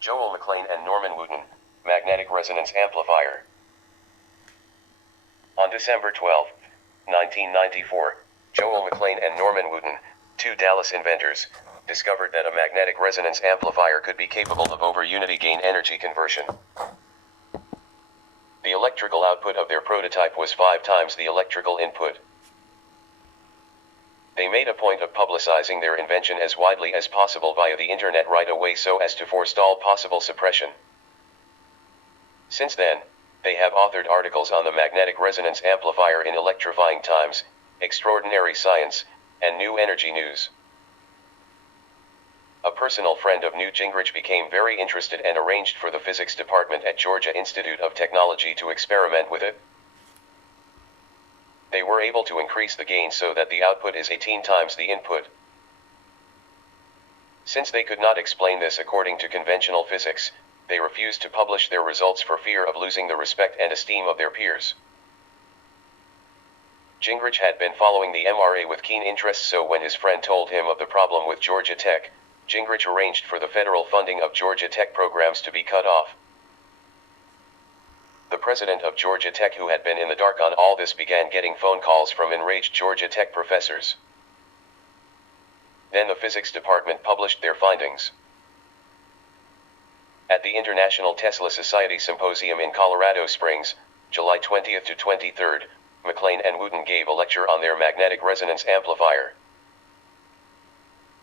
Joel McLean and Norman Wooten, magnetic resonance amplifier. On December 12, 1994, Joel McLean and Norman Wooten, two Dallas inventors, discovered that a magnetic resonance amplifier could be capable of over-unity gain energy conversion. The electrical output of their prototype was 5 times the electrical input. They made a point of publicizing their invention as widely as possible via the internet right away so as to forestall possible suppression. Since then, they have authored articles on the magnetic resonance amplifier in Electrifying Times, Extraordinary Science, and New Energy News. A personal friend of Newt Gingrich became very interested and arranged for the physics department at Georgia Institute of Technology to experiment with it. They were able to increase the gain so that the output is 18 times the input. Since they could not explain this according to conventional physics, they refused to publish their results for fear of losing the respect and esteem of their peers. Gingrich had been following the MRA with keen interest, so when his friend told him of the problem with Georgia Tech, Gingrich arranged for the federal funding of Georgia Tech programs to be cut off. The president of Georgia Tech, who had been in the dark on all this, began getting phone calls from enraged Georgia Tech professors. Then the physics department published their findings. At the International Tesla Society Symposium in Colorado Springs, July 20th to 23rd, McLean and Wooten gave a lecture on their magnetic resonance amplifier.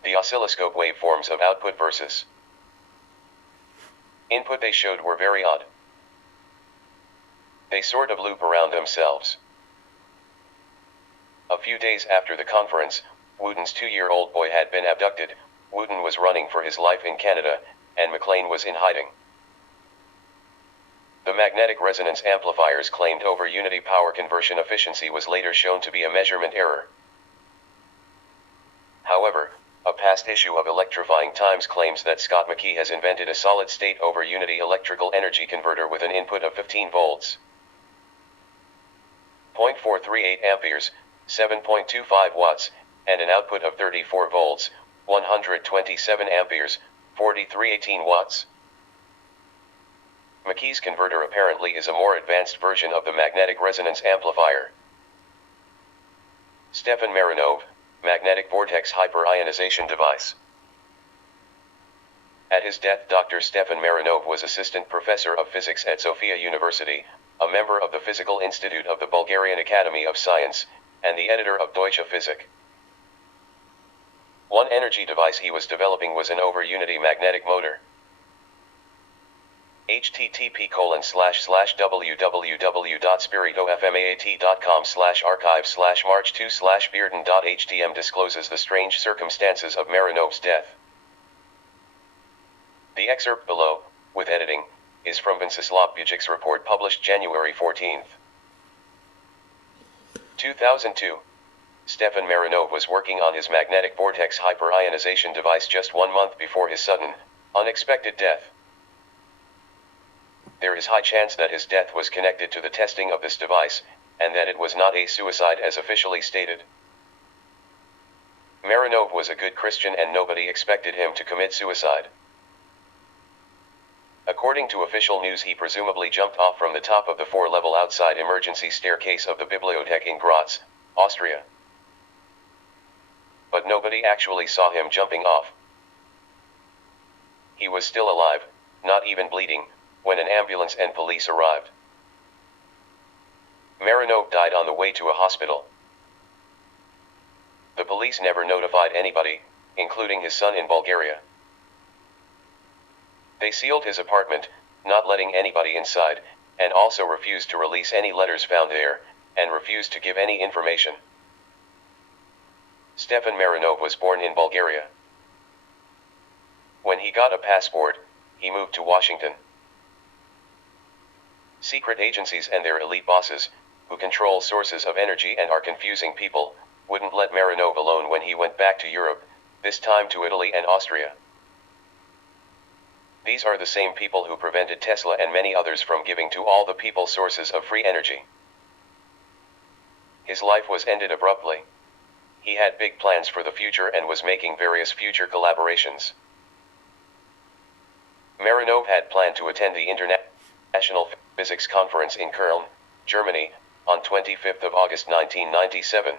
The oscilloscope waveforms of output versus input they showed were very odd. They sort of loop around themselves. A few days after the conference, Wooten's 2-year-old boy had been abducted. Wooten was running for his life in Canada, and McLean was in hiding. The magnetic resonance amplifier's claimed over-unity power conversion efficiency was later shown to be a measurement error. However, a past issue of Electrifying Times claims that Scott McKee has invented a solid-state over-unity electrical energy converter with an input of 15 volts. 0.438 amperes, 7.25 watts, and an output of 34 volts, 127 amperes, 4318 watts. McKee's converter apparently is a more advanced version of the magnetic resonance amplifier. Stefan Marinov, magnetic vortex hyper-ionization device. At his death, Dr. Stefan Marinov was assistant professor of physics at Sofia University, a member of the Physical Institute of the Bulgarian Academy of Science, and the editor of Deutsche Physik. One energy device he was developing was an over-unity magnetic motor. http://www.spiritofmaat.com/archive/march2/bearden.htm discloses the strange circumstances of Marinov's death. The excerpt below, with editing, is from Venceslav Bujic's report published January 14, 2002. Stefan Marinov was working on his magnetic vortex hyper-ionization device just 1 month before his sudden, unexpected death. There is high chance that his death was connected to the testing of this device, and that it was not a suicide as officially stated. Marinov was a good Christian and nobody expected him to commit suicide. According to official news, he presumably jumped off from the top of the 4-level outside emergency staircase of the Bibliothek in Graz, Austria. But nobody actually saw him jumping off. He was still alive, not even bleeding, when an ambulance and police arrived. Marinov died on the way to a hospital. The police never notified anybody, including his son in Bulgaria. They sealed his apartment, not letting anybody inside, and also refused to release any letters found there, and refused to give any information. Stefan Marinov was born in Bulgaria. When he got a passport, he moved to Washington. Secret agencies and their elite bosses, who control sources of energy and are confusing people, wouldn't let Marinov alone when he went back to Europe, this time to Italy and Austria. These are the same people who prevented Tesla and many others from giving to all the people sources of free energy. His life was ended abruptly. He had big plans for the future and was making various future collaborations. Marinov had planned to attend the International Physics Conference in Köln, Germany, on 25th of August 1997.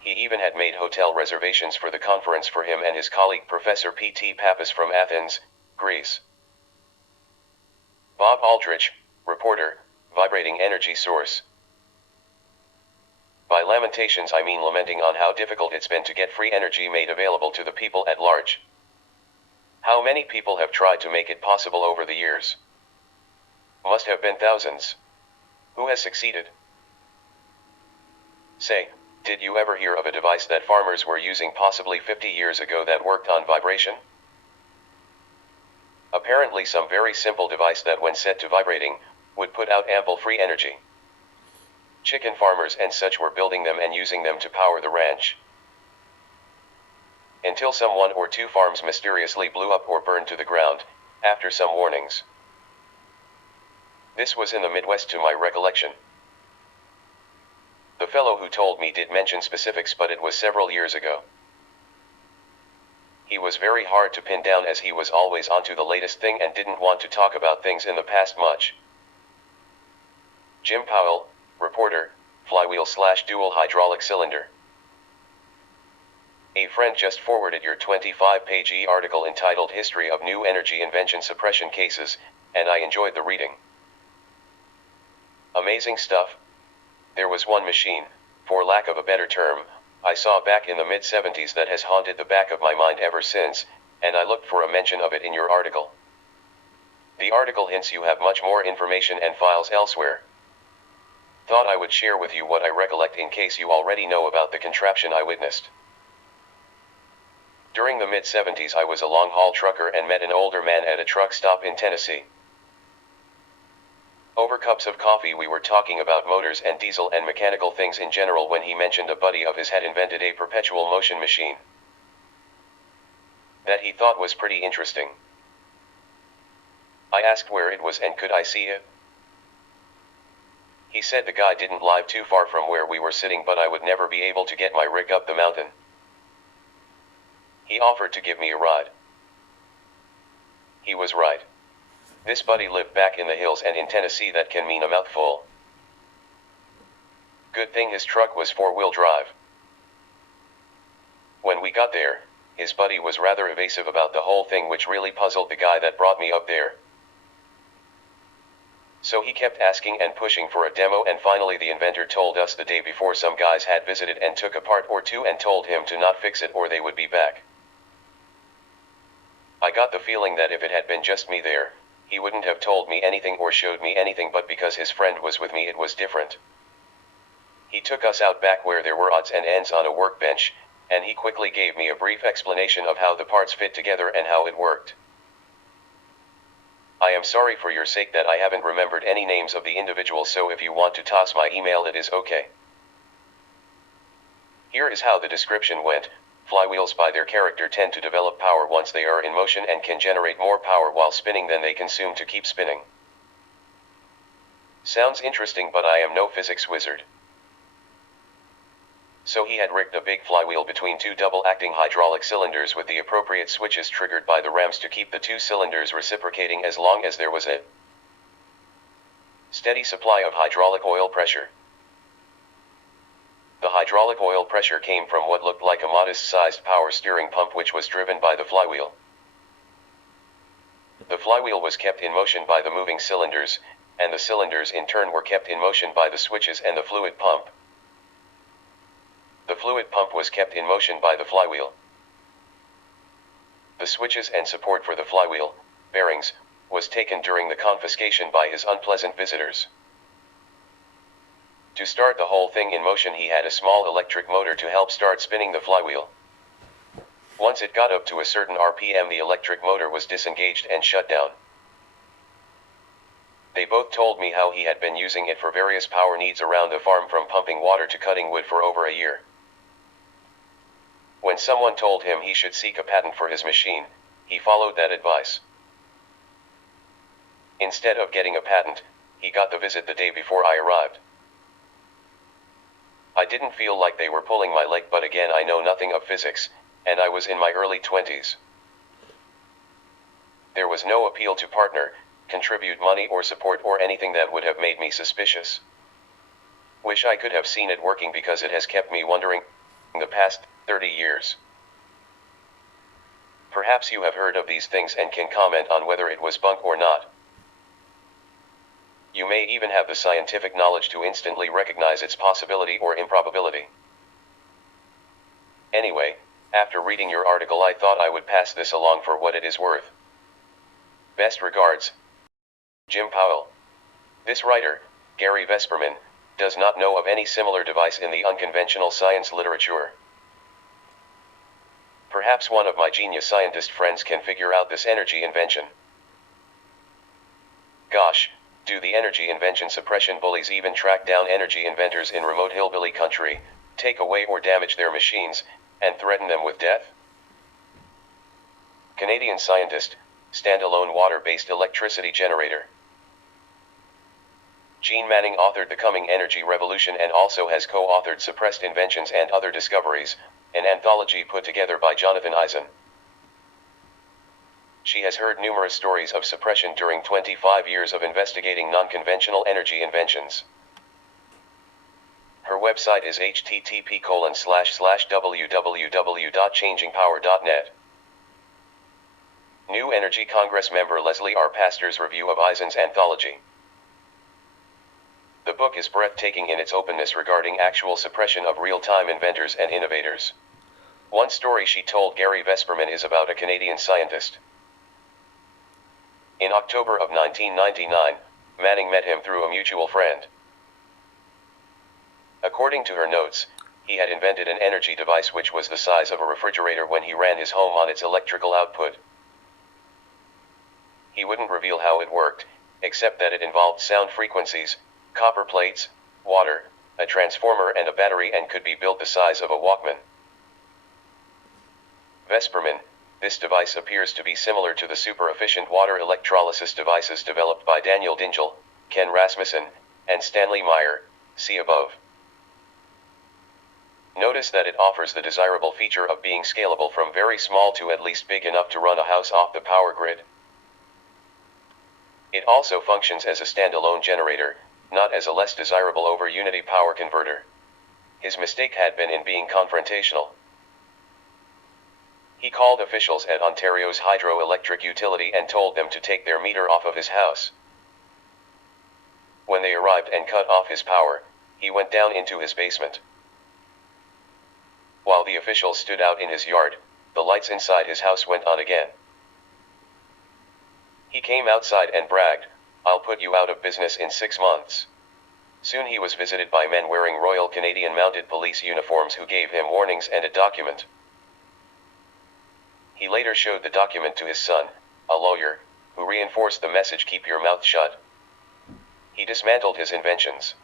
He even had made hotel reservations for the conference for him and his colleague Professor P.T. Pappas from Athens, Greece. Bob Aldrich, reporter, vibrating energy source. By lamentations I mean lamenting on how difficult it's been to get free energy made available to the people at large. How many people have tried to make it possible over the years? Must have been thousands. Who has succeeded? Say, did you ever hear of a device that farmers were using possibly 50 years ago that worked on vibration? Apparently some very simple device that when set to vibrating, would put out ample free energy. Chicken farmers and such were building them and using them to power the ranch. Until some 1 or 2 farms mysteriously blew up or burned to the ground, after some warnings. This was in the Midwest to my recollection. The fellow who told me did mention specifics, but it was several years ago. He was very hard to pin down as he was always onto the latest thing and didn't want to talk about things in the past much. Jim Powell, reporter, flywheel/dual hydraulic cylinder. A friend just forwarded your 25-page article entitled History of New Energy Invention Suppression Cases, and I enjoyed the reading. Amazing stuff. There was one machine, for lack of a better term, I saw back in the mid-70s that has haunted the back of my mind ever since, and I looked for a mention of it in your article. The article hints you have much more information and files elsewhere. Thought I would share with you what I recollect in case you already know about the contraption I witnessed. During the mid-70s I was a long-haul trucker and met an older man at a truck stop in Tennessee. Over cups of coffee we were talking about motors and diesel and mechanical things in general when he mentioned a buddy of his had invented a perpetual motion machine that he thought was pretty interesting. I asked where it was and could I see it. He said the guy didn't live too far from where we were sitting, but I would never be able to get my rig up the mountain. He offered to give me a ride. He was right. This buddy lived back in the hills, and in Tennessee that can mean a mouthful. Good thing his truck was 4-wheel drive. When we got there, his buddy was rather evasive about the whole thing, which really puzzled the guy that brought me up there. So he kept asking and pushing for a demo, and finally the inventor told us the day before some guys had visited and took a part or two and told him to not fix it or they would be back. I got the feeling that if it had been just me there, he wouldn't have told me anything or showed me anything, but because his friend was with me it was different. He took us out back where there were odds and ends on a workbench, and he quickly gave me a brief explanation of how the parts fit together and how it worked. I am sorry for your sake that I haven't remembered any names of the individuals, so if you want to toss my email it is okay. Here is how the description went. Flywheels by their character tend to develop power once they are in motion and can generate more power while spinning than they consume to keep spinning. Sounds interesting, but I am no physics wizard. So he had rigged a big flywheel between 2 double-acting hydraulic cylinders with the appropriate switches triggered by the rams to keep the 2 cylinders reciprocating as long as there was a steady supply of hydraulic oil pressure. The hydraulic oil pressure came from what looked like a modest-sized power steering pump which was driven by the flywheel. The flywheel was kept in motion by the moving cylinders, and the cylinders in turn were kept in motion by the switches and the fluid pump. The fluid pump was kept in motion by the flywheel. The switches and support for the flywheel, bearings, was taken during the confiscation by his unpleasant visitors. To start the whole thing in motion he had a small electric motor to help start spinning the flywheel. Once it got up to a certain RPM the electric motor was disengaged and shut down. They both told me how he had been using it for various power needs around the farm, from pumping water to cutting wood, for over a year. When someone told him he should seek a patent for his machine, he followed that advice. Instead of getting a patent, he got the visit the day before I arrived. I didn't feel like they were pulling my leg, but again I know nothing of physics, and I was in my early 20s. There was no appeal to partner, contribute money or support or anything that would have made me suspicious. Wish I could have seen it working because it has kept me wondering the past 30 years. Perhaps you have heard of these things and can comment on whether it was bunk or not. You may even have the scientific knowledge to instantly recognize its possibility or improbability. Anyway, after reading your article I thought I would pass this along for what it is worth. Best regards, Jim Powell. This writer, Gary Vesperman, does not know of any similar device in the unconventional science literature. Perhaps one of my genius scientist friends can figure out this energy invention. Gosh, do the energy invention suppression bullies even track down energy inventors in remote hillbilly country, take away or damage their machines, and threaten them with death? Canadian scientist, standalone water-based electricity generator. Gene Manning authored The Coming Energy Revolution and also has co-authored Suppressed Inventions and Other Discoveries, an anthology put together by Jonathan Eisen. She has heard numerous stories of suppression during 25 years of investigating non-conventional energy inventions. Her website is http://www.changingpower.net. New Energy Congress member Leslie R. Pastor's review of Eisen's anthology. The book is breathtaking in its openness regarding actual suppression of real-time inventors and innovators. One story she told Gary Vesperman is about a Canadian scientist. In October of 1999, Manning met him through a mutual friend. According to her notes, he had invented an energy device which was the size of a refrigerator when he ran his home on its electrical output. He wouldn't reveal how it worked, except that it involved sound frequencies, copper plates, water, a transformer and a battery and could be built the size of a Walkman. Vesperman, this device appears to be similar to the super-efficient water electrolysis devices developed by Daniel Dingel, Ken Rasmussen, and Stanley Meyer, see above. Notice that it offers the desirable feature of being scalable from very small to at least big enough to run a house off the power grid. It also functions as a standalone generator, not as a less desirable over-unity power converter. His mistake had been in being confrontational. He called officials at Ontario's hydroelectric utility and told them to take their meter off of his house. When they arrived and cut off his power, he went down into his basement. While the officials stood out in his yard, the lights inside his house went on again. He came outside and bragged, "I'll put you out of business in 6 months." Soon he was visited by men wearing Royal Canadian Mounted Police uniforms who gave him warnings and a document. He later showed the document to his son, a lawyer, who reinforced the message, "Keep your mouth shut." He dismantled his inventions.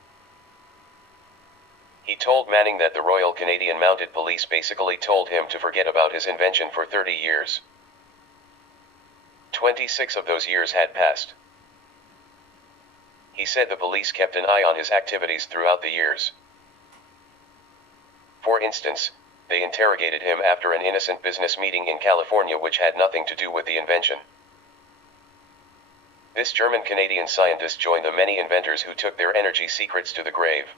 He told Manning that the Royal Canadian Mounted Police basically told him to forget about his invention for 30 years. 26 of those years had passed. He said the police kept an eye on his activities throughout the years. For instance, they interrogated him after an innocent business meeting in California which had nothing to do with the invention. This German-Canadian scientist joined the many inventors who took their energy secrets to the grave.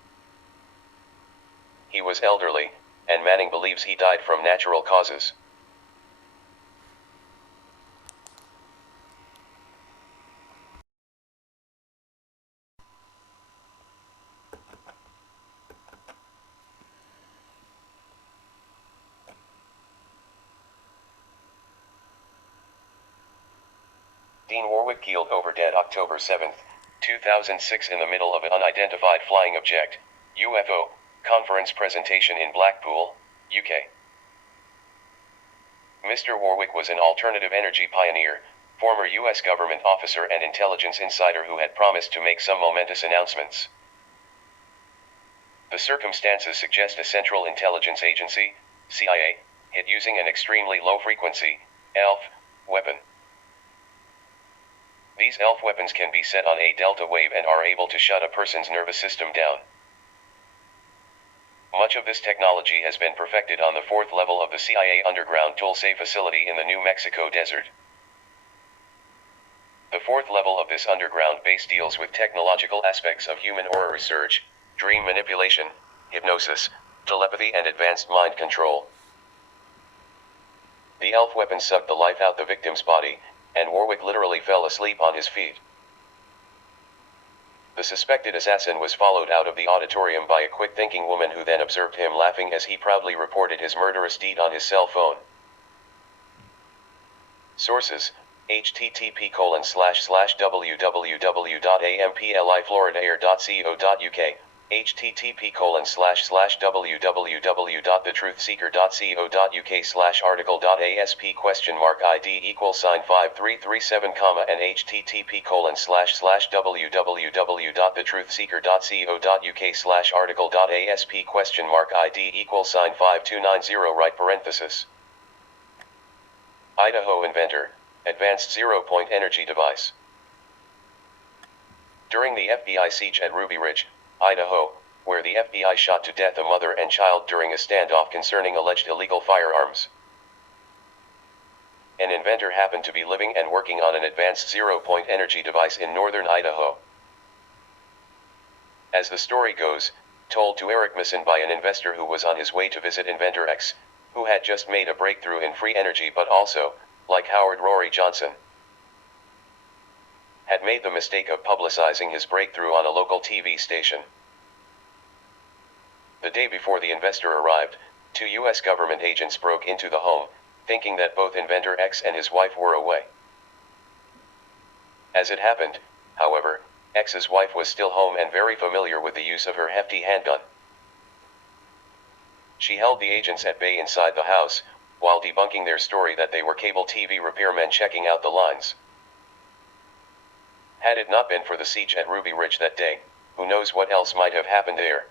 He was elderly, and Manning believes he died from natural causes. Dean Warwick keeled over dead October 7, 2006 in the middle of an unidentified flying object, UFO, conference presentation in Blackpool, UK. Mr. Warwick was an alternative energy pioneer, former US government officer and intelligence insider who had promised to make some momentous announcements. The circumstances suggest a Central Intelligence Agency, CIA, hit using an extremely low-frequency, ELF, weapon. These ELF weapons can be set on a delta wave and are able to shut a person's nervous system down. Much of this technology has been perfected on the 4th level of the CIA underground Tulsa facility in the New Mexico desert. The fourth level of this underground base deals with technological aspects of human aura research, dream manipulation, hypnosis, telepathy and advanced mind control. The elf weapon sucked the life out the victim's body, and Warwick literally fell asleep on his feet. The suspected assassin was followed out of the auditorium by a quick-thinking woman who then observed him laughing as he proudly reported his murderous deed on his cell phone. Sources: http://www.amplifloridaair.co.uk, http://www.thetruthseeker.co.uk/article.asp?id=5337, and http://www.thetruthseeker.co.uk/article.asp?id=5290 right parenthesis. Idaho inventor, advanced zero-point energy device. During the FBI siege at Ruby Ridge, Idaho, where the FBI shot to death a mother and child during a standoff concerning alleged illegal firearms, an inventor happened to be living and working on an advanced zero-point energy device in northern Idaho. As the story goes, told to Eric Masson by an investor who was on his way to visit Inventor X, who had just made a breakthrough in free energy but also, like Howard Rory Johnson, had made the mistake of publicizing his breakthrough on a local TV station. The day before the investor arrived, 2 U.S. government agents broke into the home, thinking that both Inventor X and his wife were away. As it happened, however, X's wife was still home and very familiar with the use of her hefty handgun. She held the agents at bay inside the house, while debunking their story that they were cable TV repairmen checking out the lines. Had it not been for the siege at Ruby Ridge that day, who knows what else might have happened there.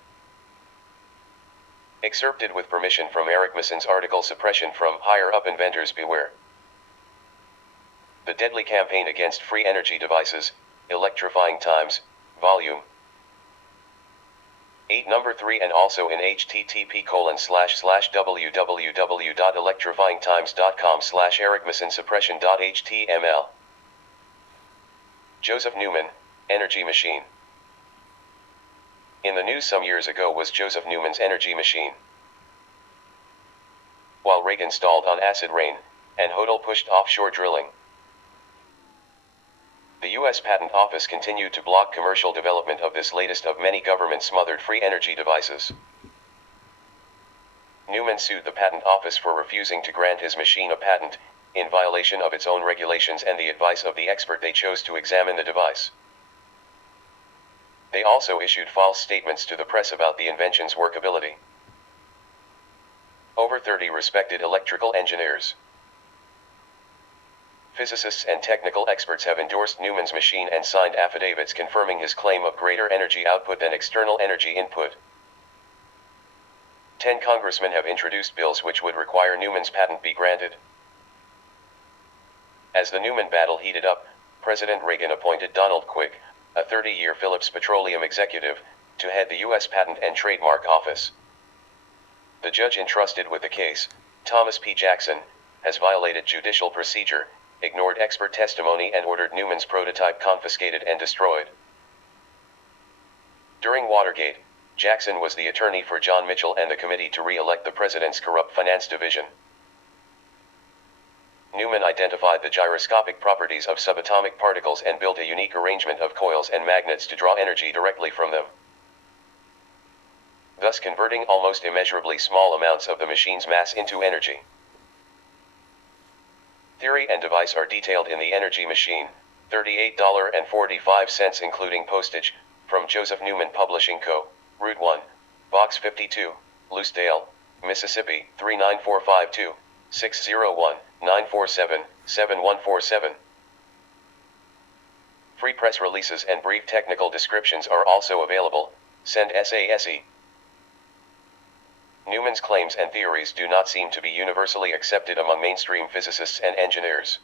Excerpted with permission from Eric Masson's article Suppression from Higher Up Inventors Beware. The Deadly Campaign Against Free Energy Devices, Electrifying Times, Volume 8 Number 3, and also in http://www.electrifyingtimes.com/ericmassonsuppression.html. Joseph Newman, Energy Machine. In the news some years ago was Joseph Newman's energy machine. While Reagan stalled on acid rain, and Hodel pushed offshore drilling, the U.S. Patent Office continued to block commercial development of this latest of many government-smothered free energy devices. Newman sued the Patent Office for refusing to grant his machine a patent, in violation of its own regulations and the advice of the expert they chose to examine the device. They also issued false statements to the press about the invention's workability. Over 30 respected electrical engineers, physicists and technical experts have endorsed Newman's machine and signed affidavits confirming his claim of greater energy output than external energy input. 10 congressmen have introduced bills which would require Newman's patent be granted. As the Newman battle heated up, President Reagan appointed Donald Quick, a 30-year Phillips Petroleum executive, to head the U.S. Patent and Trademark Office. The judge entrusted with the case, Thomas P. Jackson, has violated judicial procedure, ignored expert testimony and ordered Newman's prototype confiscated and destroyed. During Watergate, Jackson was the attorney for John Mitchell and the committee to re-elect the president's corrupt finance division. Newman identified the gyroscopic properties of subatomic particles and built a unique arrangement of coils and magnets to draw energy directly from them, thus converting almost immeasurably small amounts of the machine's mass into energy. Theory and device are detailed in The Energy Machine, $38.45 including postage, from Joseph Newman Publishing Co., Route 1, Box 52, Lucedale, Mississippi, 39452, 601-947-7147. Free press releases and brief technical descriptions are also available. Send SASE. Newman's claims and theories do not seem to be universally accepted among mainstream physicists and engineers.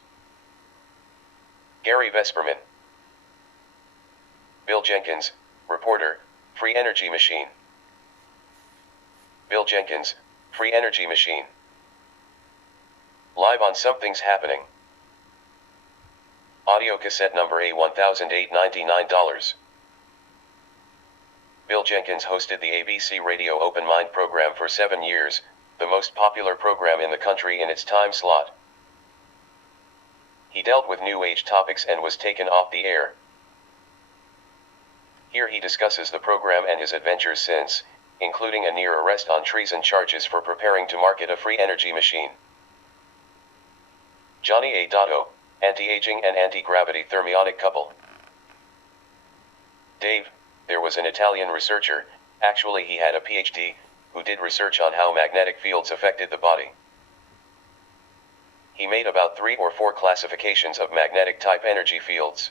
Gary Vesperman. Bill Jenkins, reporter, Free Energy Machine. Bill Jenkins, Free Energy Machine. Live on Something's Happening. Audio cassette number A1899. Bill Jenkins hosted the ABC Radio Open Mind program for 7 years, the most popular program in the country in its time slot. He dealt with New Age topics and was taken off the air. Here he discusses the program and his adventures since, including a near arrest on treason charges for preparing to market a free energy machine. Johnny A. Dotto, anti-aging and anti-gravity thermionic couple. Dave, there was an Italian researcher, actually he had a PhD, who did research on how magnetic fields affected the body. He made about 3 or 4 classifications of magnetic type energy fields.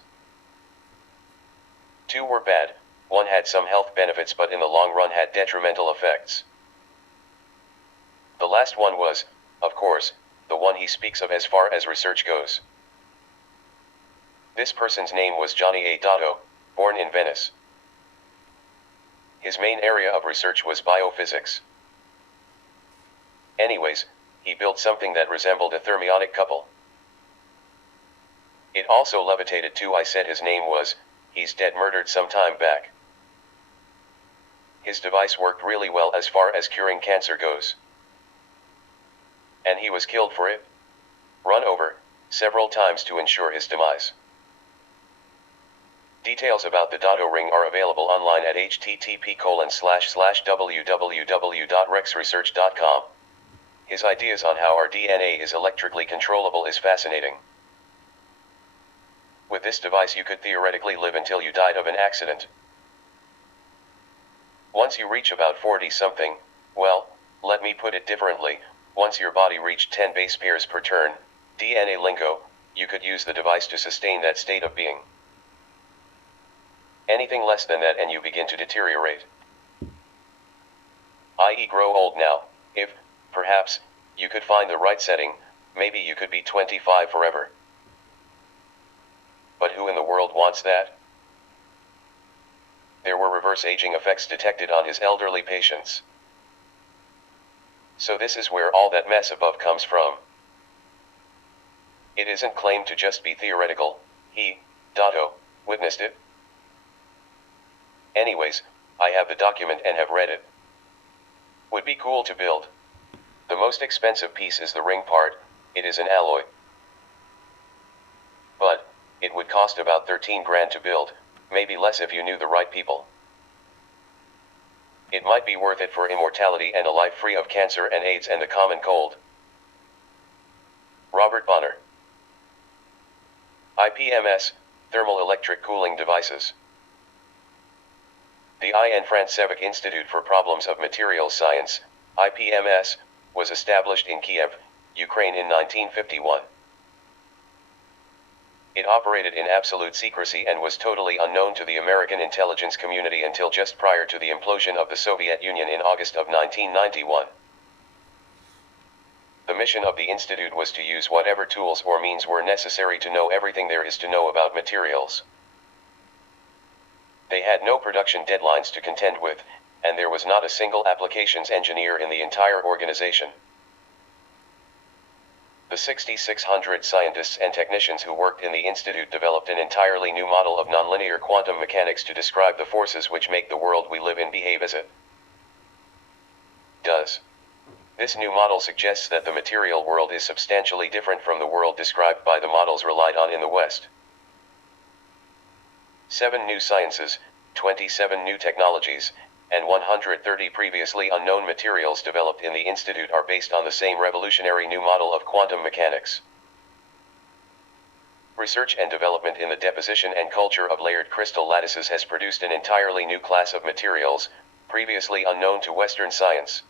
2 were bad, 1 had some health benefits but in the long run had detrimental effects. The last one was, of course, the one he speaks of as far as research goes. This person's name was Johnny A. Dotto, born in Venice. His main area of research was biophysics. Anyways, he built something that resembled a thermionic couple. It also levitated too. I said his name was, he's dead, murdered some time back. His device worked really well as far as curing cancer goes. And he was killed for it. Run over, several times to ensure his demise. Details about the Dotto ring are available online at http://www.rexresearch.com. His ideas on how our DNA is electrically controllable is fascinating. With this device you could theoretically live until you died of an accident. Once you reach about 40-something, well, let me put it differently, once your body reached 10 base pairs per turn, DNA lingo, you could use the device to sustain that state of being. Anything less than that and you begin to deteriorate. I.e. grow old now. If, perhaps, you could find the right setting, maybe you could be 25 forever. But who in the world wants that? There were reverse aging effects detected on his elderly patients. So this is where all that mess above comes from. It isn't claimed to just be theoretical. He, Dotto, witnessed it. Anyways, I have the document and have read it. Would be cool to build. The most expensive piece is the ring part. It is an alloy. But it would cost about 13 grand to build, maybe less if you knew the right people. It might be worth it for immortality and a life free of cancer and AIDS and the common cold. Robert Bonner. IPMS, Thermal Electric Cooling Devices. The Anne Francevic Institute for Problems of Materials Science, IPMS, was established in Kiev, Ukraine in 1951. It operated in absolute secrecy and was totally unknown to the American intelligence community until just prior to the implosion of the Soviet Union in August of 1991. The mission of the institute was to use whatever tools or means were necessary to know everything there is to know about materials. They had no production deadlines to contend with, and there was not a single applications engineer in the entire organization. The 6,600 scientists and technicians who worked in the institute developed an entirely new model of nonlinear quantum mechanics to describe the forces which make the world we live in behave as it does. This new model suggests that the material world is substantially different from the world described by the models relied on in the West. 7 new sciences, 27 new technologies, and 130 previously unknown materials developed in the institute are based on the same revolutionary new model of quantum mechanics. Research and development in the deposition and culture of layered crystal lattices has produced an entirely new class of materials, previously unknown to Western science.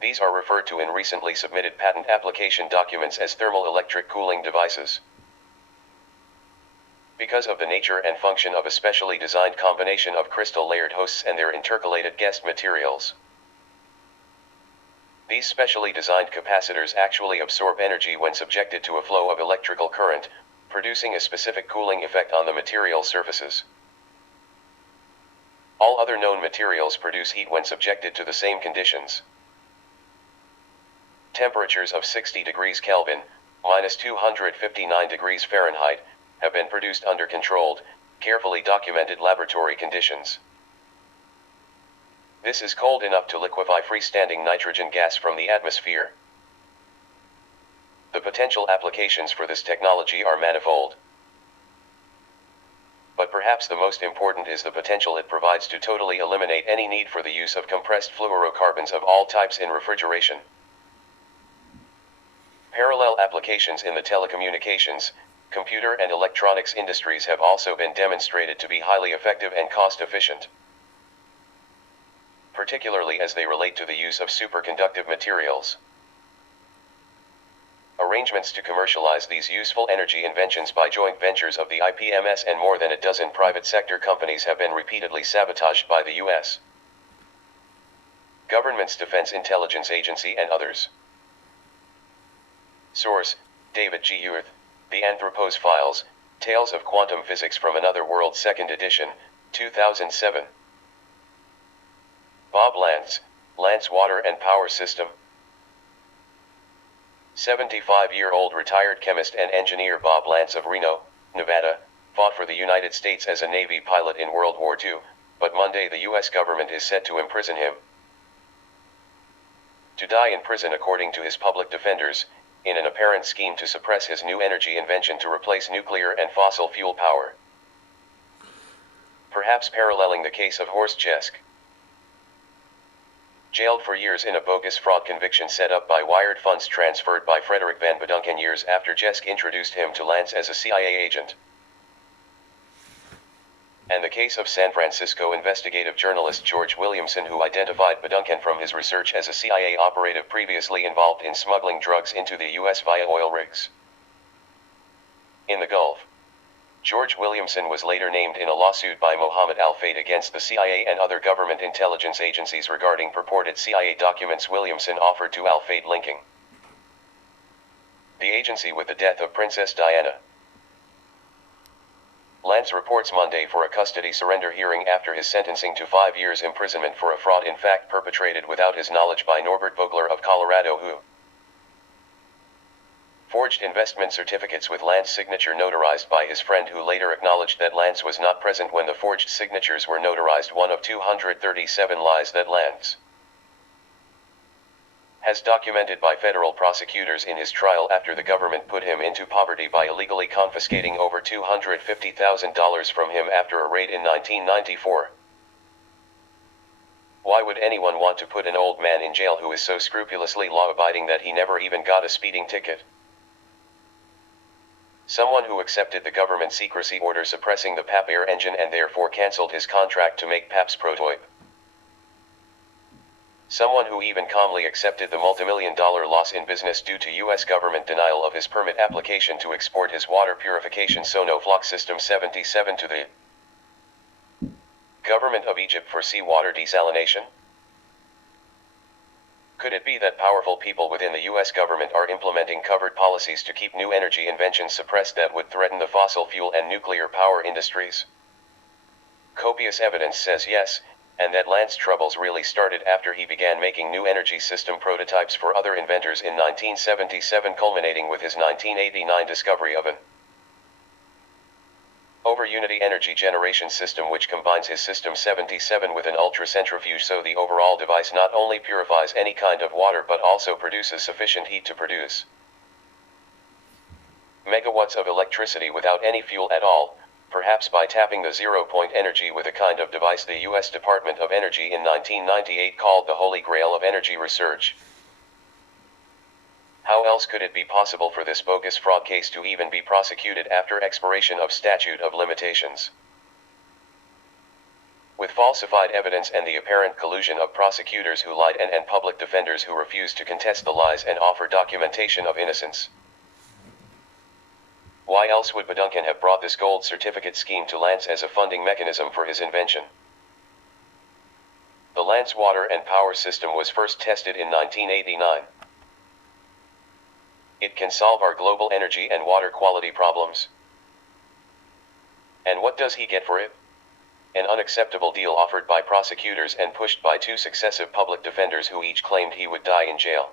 These are referred to in recently submitted patent application documents as thermal electric cooling devices. Because of the nature and function of a specially designed combination of crystal layered hosts and their intercalated guest materials. These specially designed capacitors actually absorb energy when subjected to a flow of electrical current, producing a specific cooling effect on the material surfaces. All other known materials produce heat when subjected to the same conditions. Temperatures of 60 degrees Kelvin, minus 259 degrees Fahrenheit, have been produced under controlled, carefully documented laboratory conditions. This is cold enough to liquefy freestanding nitrogen gas from the atmosphere. The potential applications for this technology are manifold. But perhaps the most important is the potential it provides to totally eliminate any need for the use of compressed fluorocarbons of all types in refrigeration. Parallel applications in the telecommunications, computer and electronics industries have also been demonstrated to be highly effective and cost-efficient, particularly as they relate to the use of superconductive materials. Arrangements to commercialize these useful energy inventions by joint ventures of the IPMS and more than a dozen private sector companies have been repeatedly sabotaged by the U.S. government's Defense Intelligence Agency and others. Source: David G. Ewert, The Anthropos Files, Tales of Quantum Physics from Another World, 2nd edition, 2007. Bob Lance, Lance Water and Power System. 75-year-old retired chemist and engineer Bob Lance of Reno, Nevada, fought for the United States as a Navy pilot in World War II, but Monday the U.S. government is set to imprison him. To die in prison, according to his public defenders, in an apparent scheme to suppress his new energy invention to replace nuclear and fossil fuel power. Perhaps paralleling the case of Horst Jesk. Jailed for years in a bogus fraud conviction set up by wired funds transferred by Frederick Van Bedunken years after Jesk introduced him to Lance as a CIA agent. And the case of San Francisco investigative journalist George Williamson, who identified Bedunken from his research as a CIA operative previously involved in smuggling drugs into the U.S. via oil rigs in the Gulf. George Williamson was later named in a lawsuit by Mohammed Al-Fayed against the CIA and other government intelligence agencies regarding purported CIA documents Williamson offered to Al-Fayed, linking the agency with the death of Princess Diana. Lance reports Monday for a custody surrender hearing after his sentencing to 5 years imprisonment for a fraud in fact perpetrated without his knowledge by Norbert Vogler of Colorado, who forged investment certificates with Lance's signature notarized by his friend, who later acknowledged that Lance was not present when the forged signatures were notarized. One of 237 lies that Lance has documented by federal prosecutors in his trial after the government put him into poverty by illegally confiscating over $250,000 from him after a raid in 1994. Why would anyone want to put an old man in jail who is so scrupulously law-abiding that he never even got a speeding ticket? Someone who accepted the government secrecy order suppressing the PAP air engine and therefore cancelled his contract to make PAP's prototype. Someone who even calmly accepted the multimillion-dollar loss in business due to U.S. government denial of his permit application to export his water purification Sonofloc System 77 to the government of Egypt for seawater desalination? Could it be that powerful people within the U.S. government are implementing covered policies to keep new energy inventions suppressed that would threaten the fossil fuel and nuclear power industries? Copious evidence says yes, and that Lance's troubles really started after he began making new energy system prototypes for other inventors in 1977, culminating with his 1989 discovery of an over-unity energy generation system which combines his System 77 with an ultracentrifuge, so the overall device not only purifies any kind of water but also produces sufficient heat to produce megawatts of electricity without any fuel at all, perhaps by tapping the zero-point energy with a kind of device the U.S. Department of Energy in 1998 called the Holy Grail of energy research. How else could it be possible for this bogus fraud case to even be prosecuted after expiration of statute of limitations? With falsified evidence and the apparent collusion of prosecutors who lied and public defenders who refused to contest the lies and offer documentation of innocence. Why else would Bedunken have brought this gold certificate scheme to Lance as a funding mechanism for his invention? The Lance water and power system was first tested in 1989. It can solve our global energy and water quality problems. And what does he get for it? An unacceptable deal offered by prosecutors and pushed by 2 successive public defenders who each claimed he would die in jail.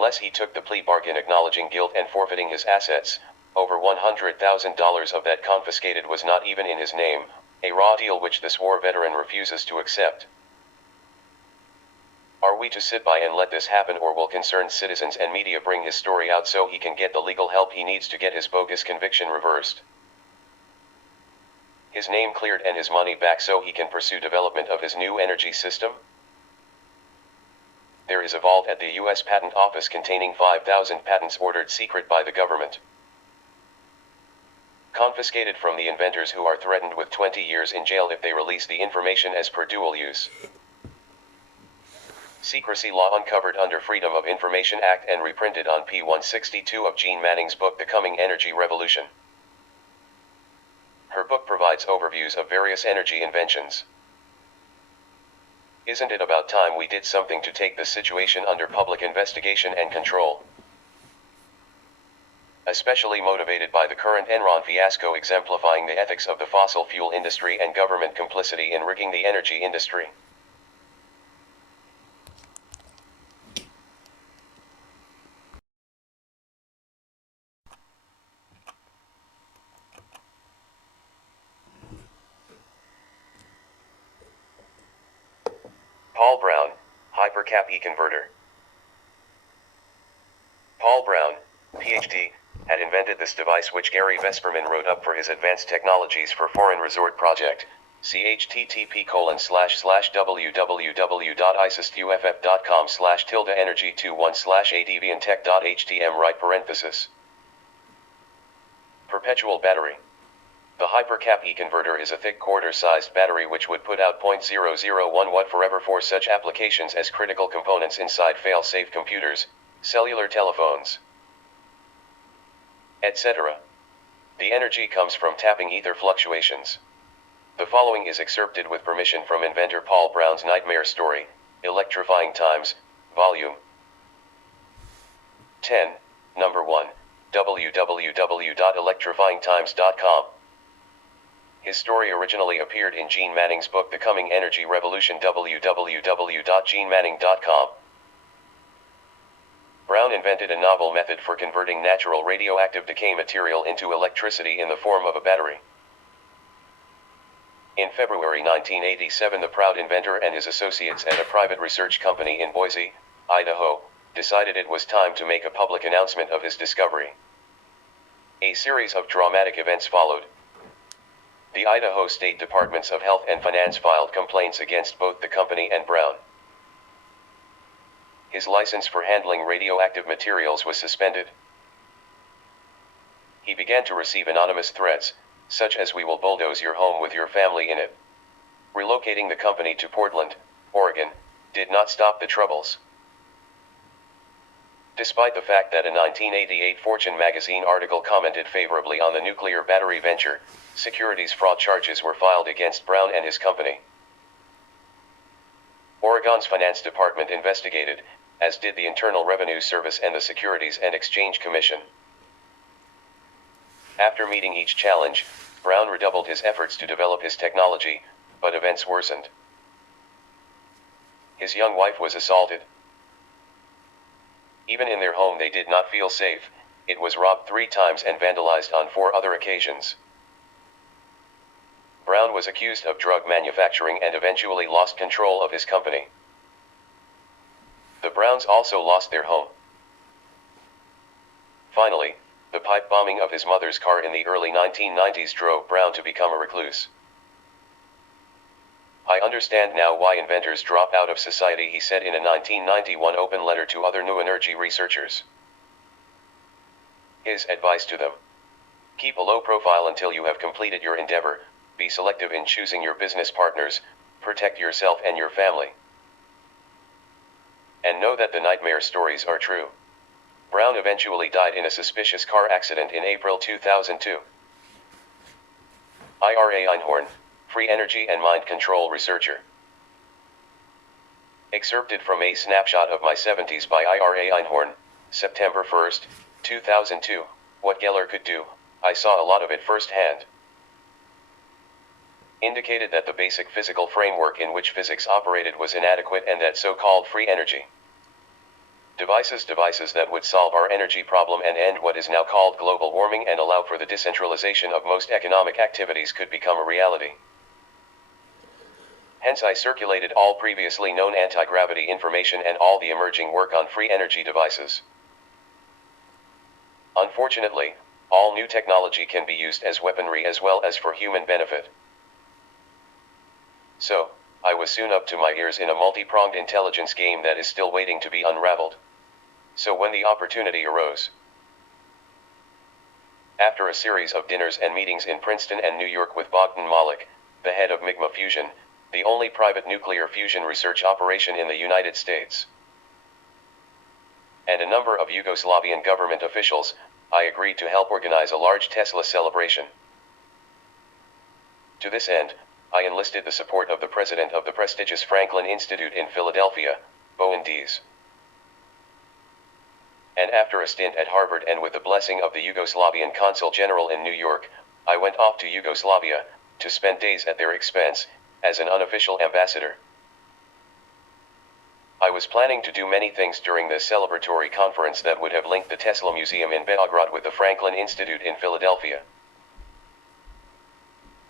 unless he took the plea bargain acknowledging guilt and forfeiting his assets. Over $100,000 of that confiscated was not even in his name, a raw deal which this war veteran refuses to accept. Are we to sit by and let this happen, or will concerned citizens and media bring his story out so he can get the legal help he needs to get his bogus conviction reversed, his name cleared, and his money back so he can pursue development of his new energy system? There is a vault at the U.S. Patent Office containing 5,000 patents ordered secret by the government, confiscated from the inventors, who are threatened with 20 years in jail if they release the information as per dual use. Secrecy law uncovered under Freedom of Information Act and reprinted on p. 162 of Jean Manning's book The Coming Energy Revolution. Her book provides overviews of various energy inventions. Isn't it about time we did something to take this situation under public investigation and control? Especially motivated by the current Enron fiasco, exemplifying the ethics of the fossil fuel industry and government complicity in rigging the energy industry. Paul Brown, Hypercap E-converter. Paul Brown, Ph.D., had invented this device which Gary Vesperman wrote up for his Advanced Technologies for Foreign Resort project. http://www.isstuff.com/energy21/advantech.htm right parenthesis. Perpetual battery. The Hypercap E-converter is a thick quarter-sized battery which would put out 0.001 watt forever for such applications as critical components inside fail-safe computers, cellular telephones, etc. The energy comes from tapping ether fluctuations. The following is excerpted with permission from inventor Paul Brown's nightmare story, Electrifying Times, Volume 10, Number 1, www.electrifyingtimes.com. His story originally appeared in Jean Manning's book The Coming Energy Revolution, www.jeanmanning.com. Brown invented a novel method for converting natural radioactive decay material into electricity in the form of a battery. In February 1987, the proud inventor and his associates at a private research company in Boise, Idaho, decided it was time to make a public announcement of his discovery. A series of dramatic events followed. The Idaho State Departments of Health and Finance filed complaints against both the company and Brown. His license for handling radioactive materials was suspended. He began to receive anonymous threats, such as "We will bulldoze your home with your family in it." Relocating the company to Portland, Oregon, did not stop the troubles. Despite the fact that a 1988 Fortune magazine article commented favorably on the nuclear battery venture, securities fraud charges were filed against Brown and his company. Oregon's Finance Department investigated, as did the Internal Revenue Service and the Securities and Exchange Commission. After meeting each challenge, Brown redoubled his efforts to develop his technology, but events worsened. His young wife was assaulted. Even in their home they did not feel safe. It was robbed 3 times and vandalized on 4 other occasions. Brown was accused of drug manufacturing and eventually lost control of his company. The Browns also lost their home. Finally, the pipe bombing of his mother's car in the early 1990s drove Brown to become a recluse. "I understand now why inventors drop out of society," he said in a 1991 open letter to other new energy researchers. His advice to them: keep a low profile until you have completed your endeavor, be selective in choosing your business partners, protect yourself and your family. And know that the nightmare stories are true. Brown eventually died in a suspicious car accident in April 2002. Ira Einhorn, free energy and mind control researcher. Excerpted from A Snapshot of My 70s by Ira Einhorn, September 1, 2002. What Geller could do, I saw a lot of it firsthand. Indicated that the basic physical framework in which physics operated was inadequate and that so-called free energy Devices that would solve our energy problem and end what is now called global warming and allow for the decentralization of most economic activities could become a reality. Hence I circulated all previously known anti-gravity information and all the emerging work on free energy devices. Unfortunately, all new technology can be used as weaponry as well as for human benefit. So, I was soon up to my ears in a multi-pronged intelligence game that is still waiting to be unraveled. So when the opportunity arose, after a series of dinners and meetings in Princeton and New York with Bogdan Malik, the head of MIGMA Fusion, the only private nuclear fusion research operation in the United States, and a number of Yugoslavian government officials, I agreed to help organize a large Tesla celebration. To this end, I enlisted the support of the president of the prestigious Franklin Institute in Philadelphia, Bowen Dees. And after a stint at Harvard and with the blessing of the Yugoslavian Consul General in New York, I went off to Yugoslavia, to spend days at their expense, as an unofficial ambassador. I was planning to do many things during this celebratory conference that would have linked the Tesla Museum in Beograd with the Franklin Institute in Philadelphia.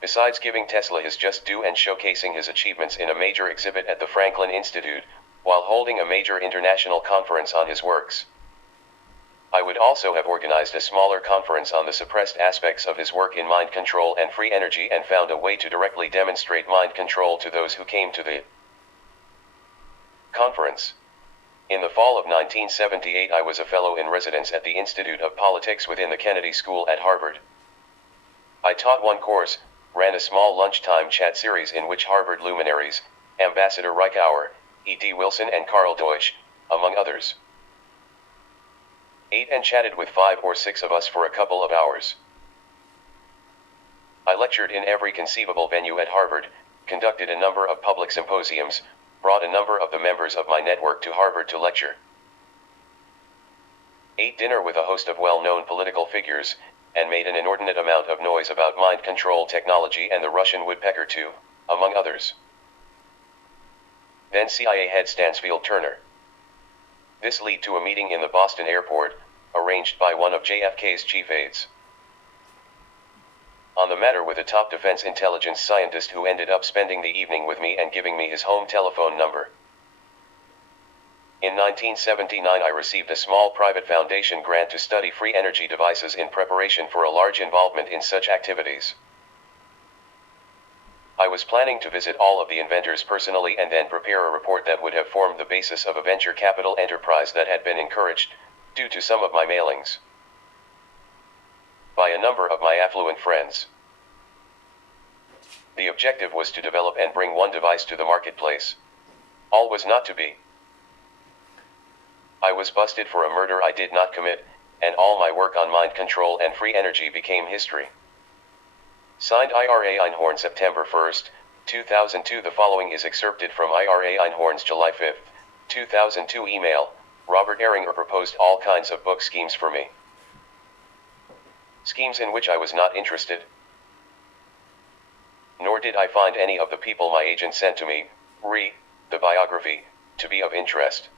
Besides giving Tesla his just due and showcasing his achievements in a major exhibit at the Franklin Institute, while holding a major international conference on his works, I would also have organized a smaller conference on the suppressed aspects of his work in mind control and free energy and found a way to directly demonstrate mind control to those who came to the conference. In the fall of 1978 I was a fellow in residence at the Institute of Politics within the Kennedy School at Harvard. I taught one course, ran a small lunchtime chat series in which Harvard luminaries, Ambassador Reichauer, E.D. Wilson and Carl Deutsch, among others, ate and chatted with 5 or 6 of us for a couple of hours. I lectured in every conceivable venue at Harvard, conducted a number of public symposiums, brought a number of the members of my network to Harvard to lecture, ate dinner with a host of well-known political figures, and made an inordinate amount of noise about mind control technology and the Russian woodpecker too, among others. Then CIA head Stansfield Turner. This led to a meeting in the Boston airport, arranged by one of JFK's chief aides, on the matter with a top defense intelligence scientist who ended up spending the evening with me and giving me his home telephone number. In 1979 I received a small private foundation grant to study free energy devices in preparation for a large involvement in such activities. I was planning to visit all of the inventors personally and then prepare a report that would have formed the basis of a venture capital enterprise that had been encouraged, due to some of my mailings, by a number of my affluent friends. The objective was to develop and bring one device to the marketplace. All was not to be. I was busted for a murder I did not commit, and all my work on mind control and free energy became history. Signed Ira Einhorn September 1, 2002. The following is excerpted from Ira Einhorn's July 5, 2002 email. Robert Ehringer proposed all kinds of book schemes for me. Schemes in which I was not interested. Nor did I find any of the people my agent sent to me, the biography, to be of interest.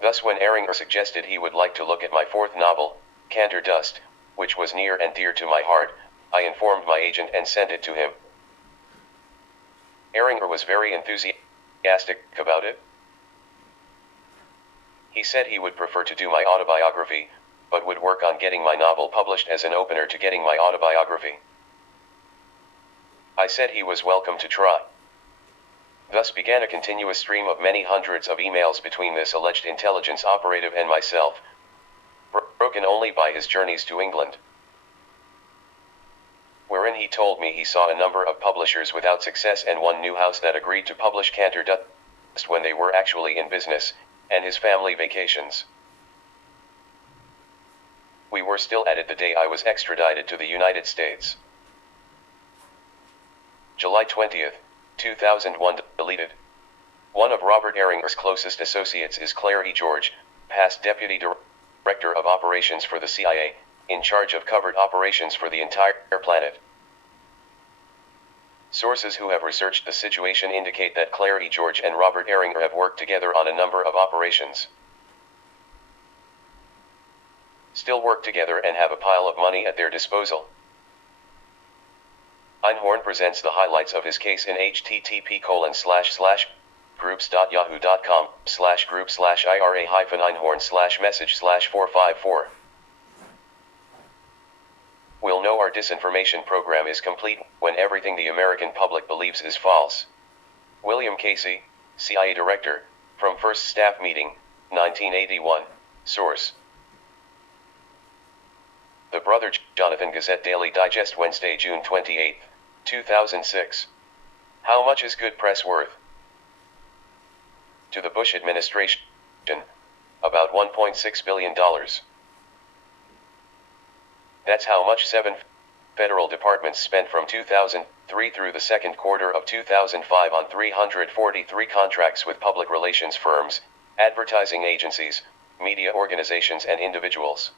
Thus when Ehringer suggested he would like to look at my 4th novel, Cantor Dust, which was near and dear to my heart, I informed my agent and sent it to him. Ehringer was very enthusiastic about it. He said he would prefer to do my autobiography, but would work on getting my novel published as an opener to getting my autobiography. I said he was welcome to try. Thus began a continuous stream of many hundreds of emails between this alleged intelligence operative and myself, broken only by his journeys to England, wherein he told me he saw a number of publishers without success and one new house that agreed to publish Cantor Dust when they were actually in business, and his family vacations. We were still at it the day I was extradited to the United States. July 20th, 2001. Deleted. One of Robert Ehringer's closest associates is Claire E. George, past Deputy Director of Operations for the CIA, in charge of covert operations for the entire planet. Sources who have researched the situation indicate that Claire E. George and Robert Ehringer have worked together on a number of operations. Still work together and have a pile of money at their disposal. Einhorn presents the highlights of his case in http://groups.yahoo.com/group/ira-einhorn/message/454. We'll know our disinformation program is complete when everything the American public believes is false. William Casey, CIA Director, from First Staff Meeting, 1981. Source: The Brother Jonathan Gazette Daily Digest, Wednesday, June 28, 2006. How much is good press worth? To the Bush administration, about $1.6 billion. That's how much 7 federal departments spent from 2003 through the second quarter of 2005 on 343 contracts with public relations firms, advertising agencies, media organizations and individuals.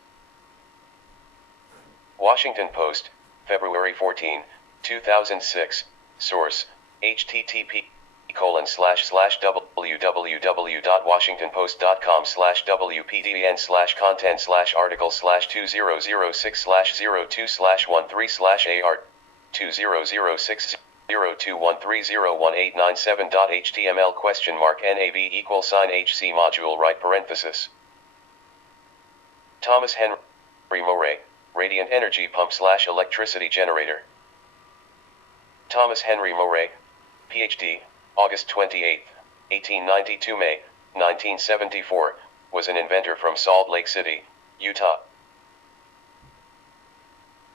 Washington Post, February 14, 2006. Source: http://www.washingtonpost.com/wpdn/content/article/2006/02/13/art 2006/0213018997.html $NAV=HC module right parenthesis. Thomas Henry Moray, Radiant Energy Pump/Electricity Generator. Thomas Henry Moray, Ph.D., August 28, 1892 May, 1974, was an inventor from Salt Lake City, Utah.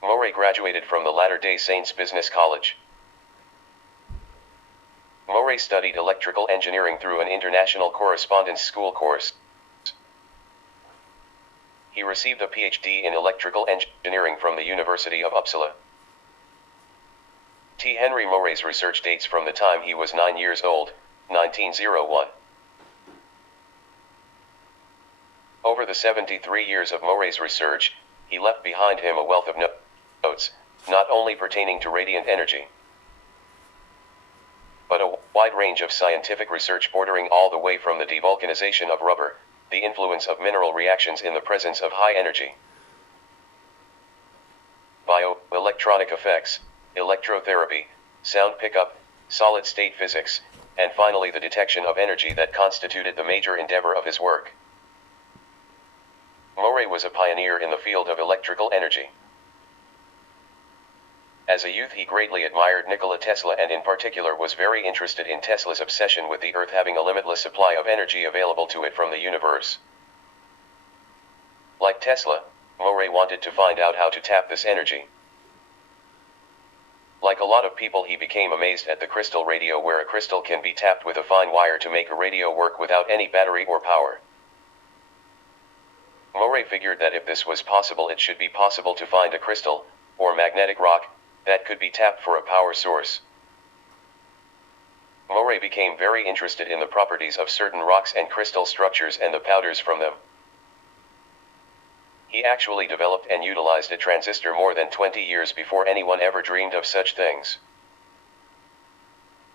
Moray graduated from the Latter-day Saints Business College. Moray studied electrical engineering through an international correspondence school course. He received a Ph.D. in electrical engineering from the University of Uppsala. T. Henry Moray's research dates from the time he was 9 years old, 1901. Over the 73 years of Moray's research, he left behind him a wealth of notes, not only pertaining to radiant energy, but a wide range of scientific research bordering all the way from the devulcanization of rubber, the influence of mineral reactions in the presence of high energy, bioelectronic effects, electrotherapy, sound pickup, solid-state physics, and finally the detection of energy that constituted the major endeavor of his work. Moray was a pioneer in the field of electrical energy. As a youth he greatly admired Nikola Tesla and in particular was very interested in Tesla's obsession with the Earth having a limitless supply of energy available to it from the universe. Like Tesla, Moray wanted to find out how to tap this energy. Like a lot of people he became amazed at the crystal radio, where a crystal can be tapped with a fine wire to make a radio work without any battery or power. Moray figured that if this was possible it should be possible to find a crystal, or magnetic rock, that could be tapped for a power source. Moray became very interested in the properties of certain rocks and crystal structures and the powders from them. He actually developed and utilized a transistor more than 20 years before anyone ever dreamed of such things.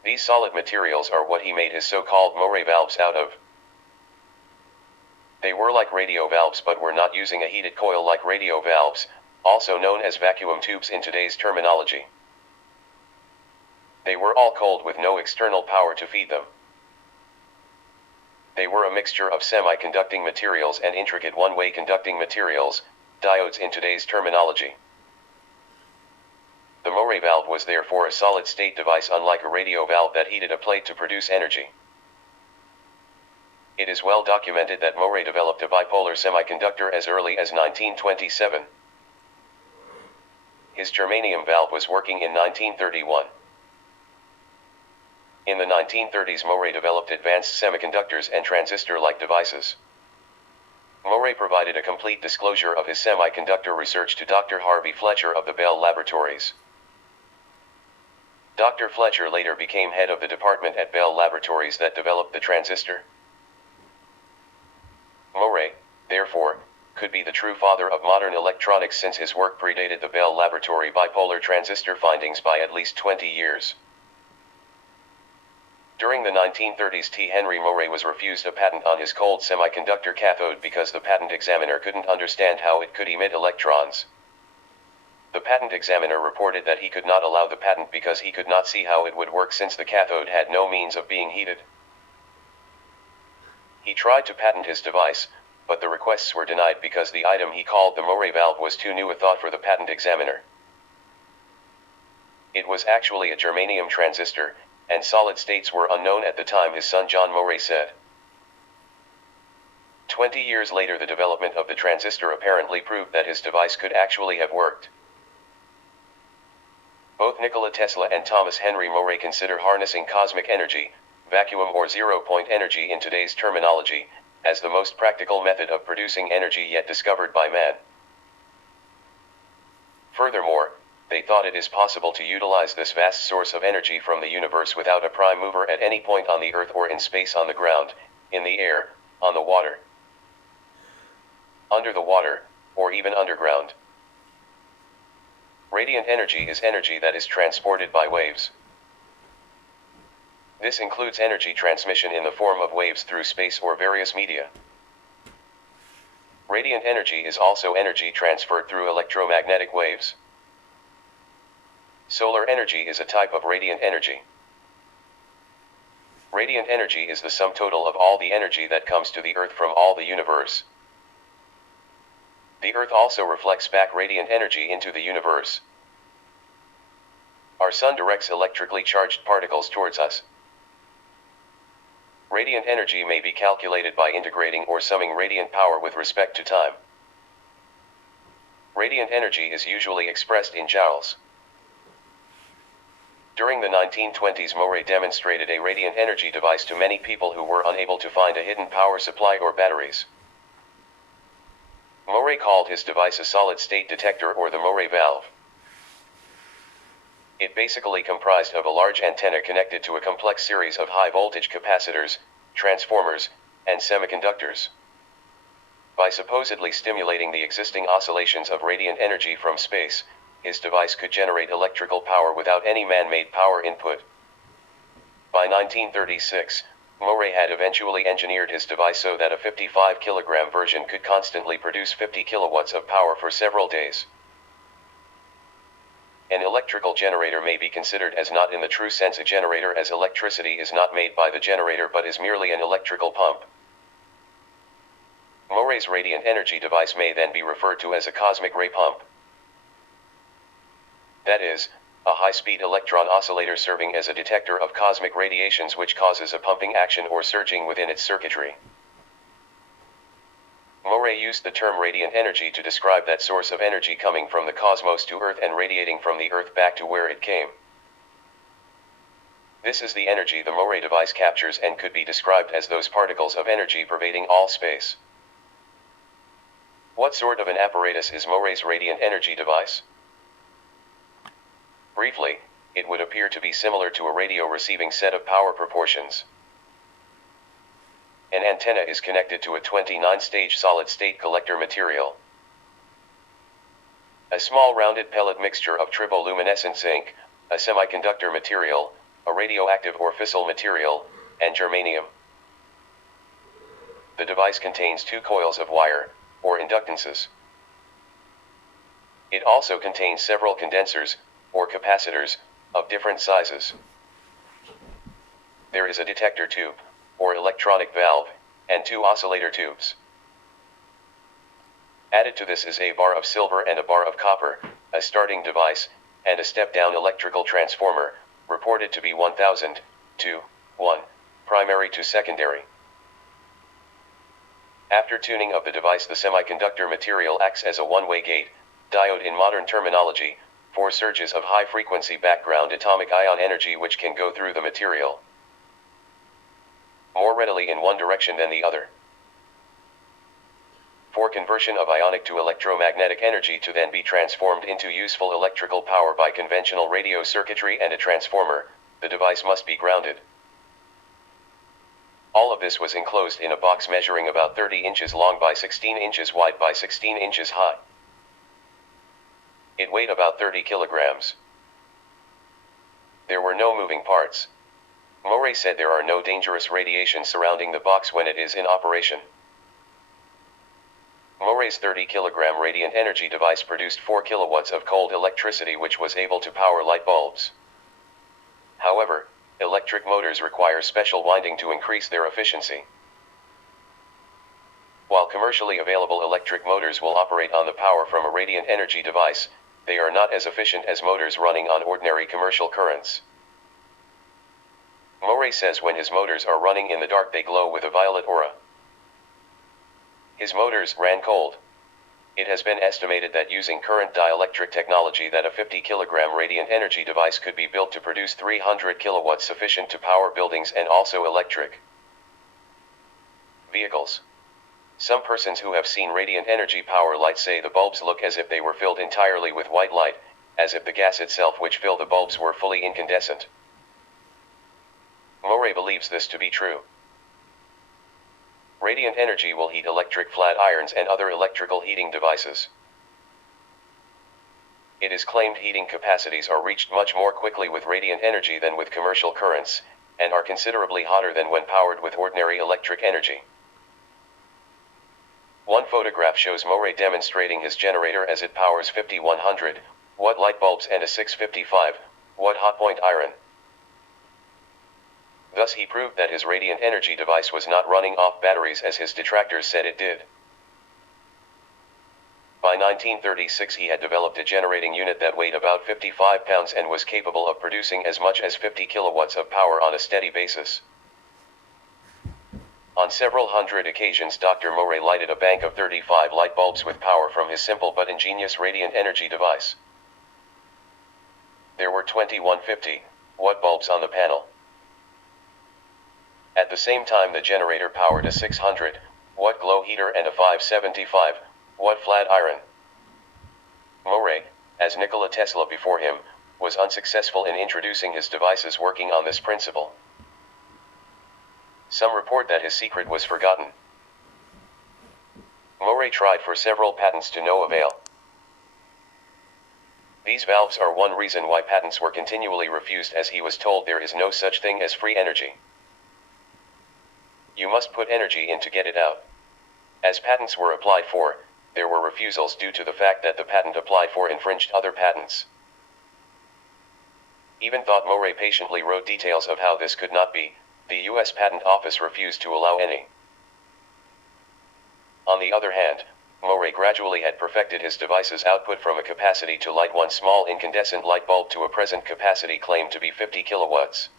These solid materials are what he made his so-called Moray valves out of. They were like radio valves but were not using a heated coil like radio valves, also known as vacuum tubes in today's terminology. They were all cold with no external power to feed them. They were a mixture of semiconducting materials and intricate one-way conducting materials, diodes in today's terminology. The Moray valve was therefore a solid-state device unlike a radio valve that heated a plate to produce energy. It is well documented that Moray developed a bipolar semiconductor as early as 1927. His germanium valve was working in 1931. In the 1930s Moray developed advanced semiconductors and transistor-like devices. Moray provided a complete disclosure of his semiconductor research to Dr. Harvey Fletcher of the Bell Laboratories. Dr. Fletcher later became head of the department at Bell Laboratories that developed the transistor. Moray, therefore, could be the true father of modern electronics since his work predated the Bell Laboratory bipolar transistor findings by at least 20 years. During the 1930s, Henry Moray was refused a patent on his cold semiconductor cathode because the patent examiner couldn't understand how it could emit electrons. The patent examiner reported that he could not allow the patent because he could not see how it would work since the cathode had no means of being heated. He tried to patent his device, but the requests were denied because the item he called the Moray valve was too new a thought for the patent examiner. It was actually a germanium transistor, and solid states were unknown at the time, his son John Moray said. 20 years later, the development of the transistor apparently proved that his device could actually have worked. Both Nikola Tesla and Thomas Henry Moray consider harnessing cosmic energy, vacuum or zero-point energy in today's terminology, as the most practical method of producing energy yet discovered by man. Furthermore, they thought it is possible to utilize this vast source of energy from the universe without a prime mover at any point on the Earth or in space, on the ground, in the air, on the water, under the water, or even underground. Radiant energy is energy that is transported by waves. This includes energy transmission in the form of waves through space or various media. Radiant energy is also energy transferred through electromagnetic waves. Solar energy is a type of radiant energy. Radiant energy is the sum total of all the energy that comes to the Earth from all the universe. The Earth also reflects back radiant energy into the universe. Our sun directs electrically charged particles towards us. Radiant energy may be calculated by integrating or summing radiant power with respect to time. Radiant energy is usually expressed in joules. During the 1920s, Moray demonstrated a radiant energy device to many people who were unable to find a hidden power supply or batteries. Moray called his device a solid-state detector, or the Moray valve. It basically comprised of a large antenna connected to a complex series of high-voltage capacitors, transformers, and semiconductors. By supposedly stimulating the existing oscillations of radiant energy from space, his device could generate electrical power without any man-made power input. By 1936, Moray had eventually engineered his device so that a 55-kilogram version could constantly produce 50 kilowatts of power for several days. An electrical generator may be considered as not in the true sense a generator, as electricity is not made by the generator but is merely an electrical pump. Moray's radiant energy device may then be referred to as a cosmic ray pump. That is, a high-speed electron oscillator serving as a detector of cosmic radiations which causes a pumping action or surging within its circuitry. Moray used the term radiant energy to describe that source of energy coming from the cosmos to Earth and radiating from the Earth back to where it came. This is the energy the Moray device captures and could be described as those particles of energy pervading all space. What sort of an apparatus is Moray's radiant energy device? Briefly, it would appear to be similar to a radio receiving set of power proportions. An antenna is connected to a 29-stage solid-state collector material. A small rounded pellet mixture of triboluminescent zinc, a semiconductor material, a radioactive or fissile material, and germanium. The device contains 2 coils of wire, or inductances. It also contains several condensers, or capacitors, of different sizes. There is a detector tube, or electronic valve, and 2 oscillator tubes. Added to this is a bar of silver and a bar of copper, a starting device, and a step-down electrical transformer, reported to be 1000 to 1, primary to secondary. After tuning of the device, the semiconductor material acts as a one-way gate, diode in modern terminology, for surges of high-frequency background atomic ion energy which can go through the material more readily in one direction than the other. For conversion of ionic to electromagnetic energy to then be transformed into useful electrical power by conventional radio circuitry and a transformer, the device must be grounded. All of this was enclosed in a box measuring about 30 inches long by 16 inches wide by 16 inches high. It weighed about 30 kilograms. There were no moving parts. Morey said there are no dangerous radiation surrounding the box when it is in operation. Morey's 30-kilogram radiant energy device produced 4 kilowatts of cold electricity, which was able to power light bulbs. However, electric motors require special winding to increase their efficiency. While commercially available electric motors will operate on the power from a radiant energy device, they are not as efficient as motors running on ordinary commercial currents. Morey says when his motors are running in the dark, they glow with a violet aura. His motors ran cold. It has been estimated that using current dielectric technology that a 50-kilogram radiant energy device could be built to produce 300 kilowatts, sufficient to power buildings and also electric vehicles. Some persons who have seen radiant energy power lights say the bulbs look as if they were filled entirely with white light, as if the gas itself which filled the bulbs were fully incandescent. Morey believes this to be true. Radiant energy will heat electric flat irons and other electrical heating devices. It is claimed heating capacities are reached much more quickly with radiant energy than with commercial currents, and are considerably hotter than when powered with ordinary electric energy. One photograph shows Morey demonstrating his generator as it powers 5100-watt light bulbs and a 655-watt hotpoint iron. Thus he proved that his radiant energy device was not running off batteries as his detractors said it did. By 1936 he had developed a generating unit that weighed about 55 pounds and was capable of producing as much as 50 kilowatts of power on a steady basis. On several hundred occasions Dr. Morey lighted a bank of 35 light bulbs with power from his simple but ingenious radiant energy device. There were 21 50-watt bulbs on the panel. At the same time the generator powered a 600-watt glow heater and a 575-watt flat iron. Morey, as Nikola Tesla before him, was unsuccessful in introducing his devices working on this principle. Some report that his secret was forgotten. Morey tried for several patents to no avail. These valves are one reason why patents were continually refused, as he was told there is no such thing as free energy. You must put energy in to get it out. As patents were applied for, there were refusals due to the fact that the patent applied for infringed other patents. Even though Morey patiently wrote details of how this could not be, the U.S. Patent Office refused to allow any. On the other hand, Morey gradually had perfected his device's output from a capacity to light one small incandescent light bulb to a present capacity claimed to be 50 kilowatts.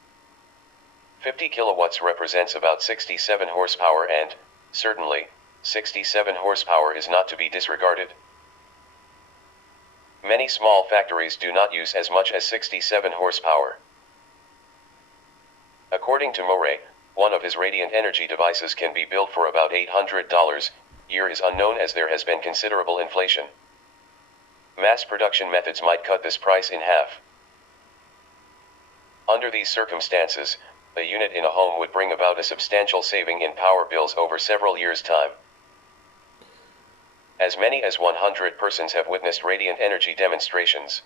50 kilowatts represents about 67 horsepower and, certainly, 67 horsepower is not to be disregarded. Many small factories do not use as much as 67 horsepower. According to Morey, one of his radiant energy devices can be built for about $800. Year is unknown as there has been considerable inflation. Mass production methods might cut this price in half. Under these circumstances, a unit in a home would bring about a substantial saving in power bills over several years' time. As many as 100 persons have witnessed radiant energy demonstrations.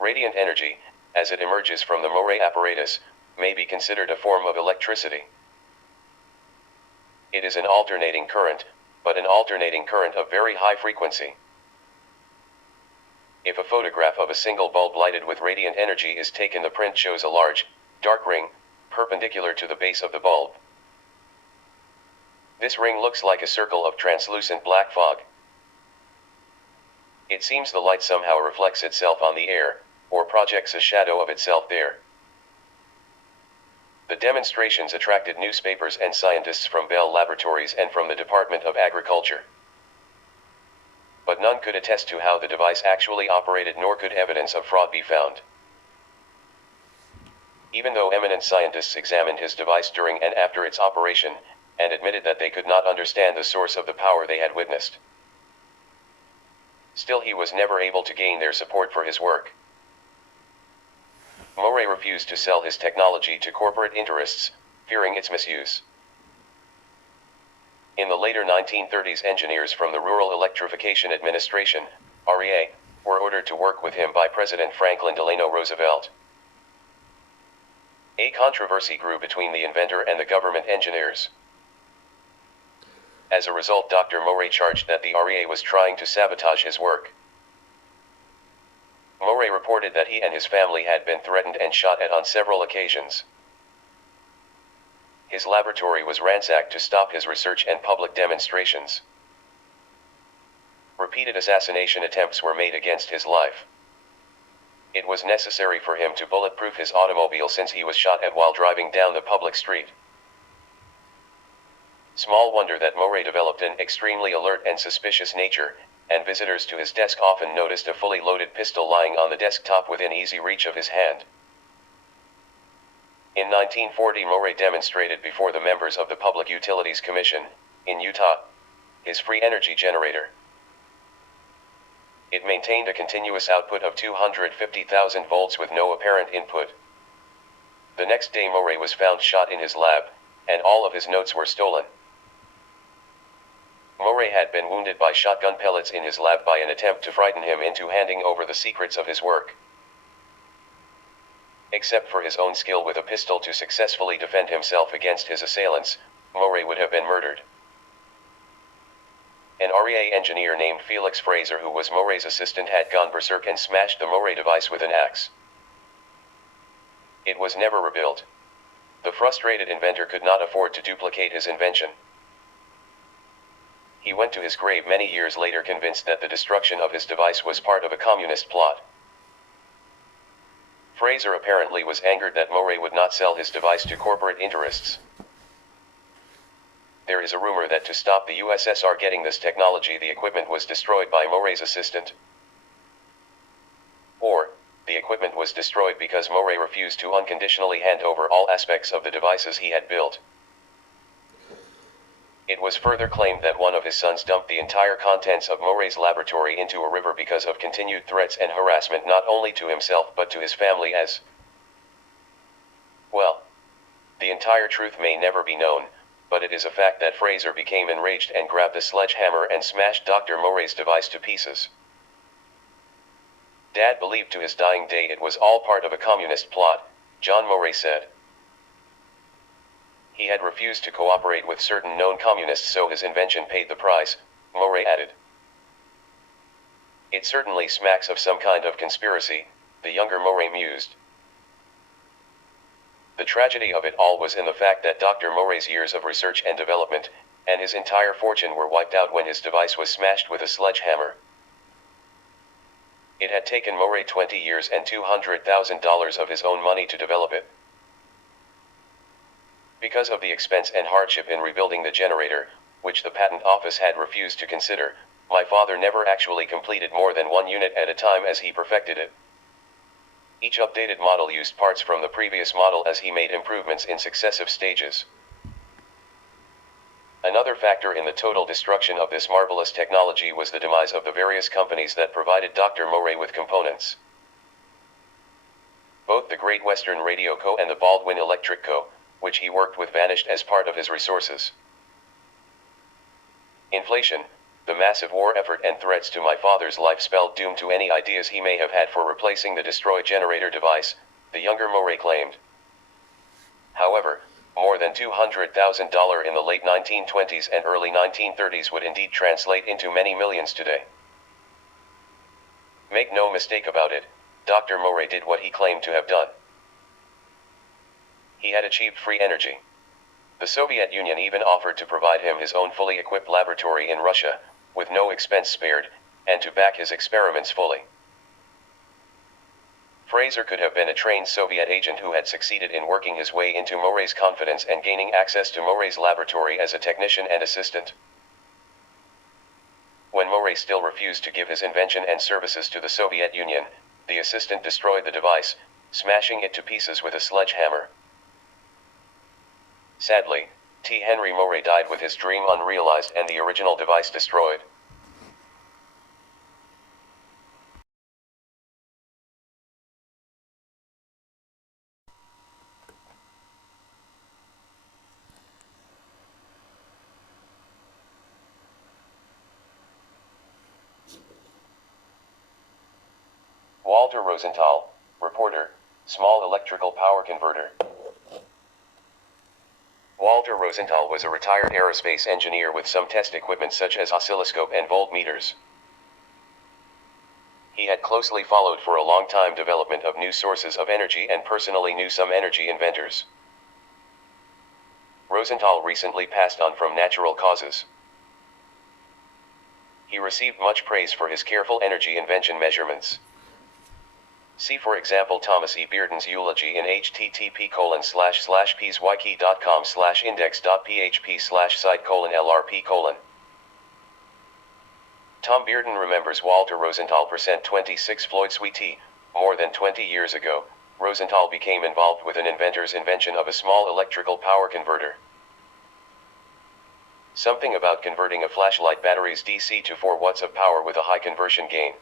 Radiant energy, as it emerges from the Morey apparatus, may be considered a form of electricity. It is an alternating current, but an alternating current of very high frequency. If a photograph of a single bulb lighted with radiant energy is taken, the print shows a large, dark ring, perpendicular to the base of the bulb. This ring looks like a circle of translucent black fog. It seems the light somehow reflects itself on the air, or projects a shadow of itself there. The demonstrations attracted newspapers and scientists from Bell Laboratories and from the Department of Agriculture. But none could attest to how the device actually operated, nor could evidence of fraud be found. Even though eminent scientists examined his device during and after its operation, and admitted that they could not understand the source of the power they had witnessed, still he was never able to gain their support for his work. Morey refused to sell his technology to corporate interests, fearing its misuse. In the later 1930s, engineers from the Rural Electrification Administration, REA, were ordered to work with him by President Franklin Delano Roosevelt. A controversy grew between the inventor and the government engineers. As a result, Dr. Morey charged that the REA was trying to sabotage his work. Morey reported that he and his family had been threatened and shot at on several occasions. His laboratory was ransacked to stop his research and public demonstrations. Repeated assassination attempts were made against his life. It was necessary for him to bulletproof his automobile since he was shot at while driving down the public street. Small wonder that Morey developed an extremely alert and suspicious nature, and visitors to his desk often noticed a fully loaded pistol lying on the desktop within easy reach of his hand. In 1940, Morey demonstrated before the members of the Public Utilities Commission, in Utah, his free energy generator. It maintained a continuous output of 250,000 volts with no apparent input. The next day, Morey was found shot in his lab, and all of his notes were stolen. Morey had been wounded by shotgun pellets in his lab by an attempt to frighten him into handing over the secrets of his work. Except for his own skill with a pistol to successfully defend himself against his assailants, Morey would have been murdered. An REA engineer named Felix Fraser, who was Morey's assistant, had gone berserk and smashed the Morey device with an axe. It was never rebuilt. The frustrated inventor could not afford to duplicate his invention. He went to his grave many years later convinced that the destruction of his device was part of a communist plot. Fraser apparently was angered that Morey would not sell his device to corporate interests. There is a rumor that to stop the USSR getting this technology, the equipment was destroyed by Morey's assistant. Or, the equipment was destroyed because Morey refused to unconditionally hand over all aspects of the devices he had built. It was further claimed that one of his sons dumped the entire contents of Morey's laboratory into a river because of continued threats and harassment not only to himself but to his family as well. The entire truth may never be known, but it is a fact that Fraser became enraged and grabbed a sledgehammer and smashed Dr. Morey's device to pieces. Dad believed to his dying day it was all part of a communist plot, John Morey said. He had refused to cooperate with certain known communists, so his invention paid the price, Morey added. It certainly smacks of some kind of conspiracy, the younger Morey mused. The tragedy of it all was in the fact that Dr. Morey's years of research and development, and his entire fortune were wiped out when his device was smashed with a sledgehammer. It had taken Morey 20 years and $200,000 of his own money to develop it. Because of the expense and hardship in rebuilding the generator, which the patent office had refused to consider, my father never actually completed more than one unit at a time as he perfected it. Each updated model used parts from the previous model as he made improvements in successive stages. Another factor in the total destruction of this marvelous technology was the demise of the various companies that provided Dr. Morey with components. Both the Great Western Radio Co. and the Baldwin Electric Co., which he worked with, vanished as part of his resources. Inflation, the massive war effort, and threats to my father's life spelled doom to any ideas he may have had for replacing the destroyed generator device, the younger Morey claimed. However, more than $200,000 in the late 1920s and early 1930s would indeed translate into many millions today. Make no mistake about it, Dr. Morey did what he claimed to have done. He had achieved free energy. The Soviet Union even offered to provide him his own fully equipped laboratory in Russia, with no expense spared, and to back his experiments fully. Fraser could have been a trained Soviet agent who had succeeded in working his way into Morey's confidence and gaining access to Morey's laboratory as a technician and assistant. When Morey still refused to give his invention and services to the Soviet Union, the assistant destroyed the device, smashing it to pieces with a sledgehammer. Sadly, T. Henry Morey died with his dream unrealized and the original device destroyed. Walter Rosenthal, reporter, Small Electrical Power Converter. Walter Rosenthal was a retired aerospace engineer with some test equipment such as oscilloscope and voltmeters. He had closely followed for a long time development of new sources of energy and personally knew some energy inventors. Rosenthal recently passed on from natural causes. He received much praise for his careful energy invention measurements. See for example Thomas E. Bearden's eulogy in http://pswiki.com/index.php/site:/lrp:. Tom Bearden remembers Walter Rosenthal percent 26 Floyd Sweetie. More than 20 years ago, Rosenthal became involved with an inventor's invention of a small electrical power converter. Something about converting a flashlight battery's DC to 4 watts of power with a high conversion gain.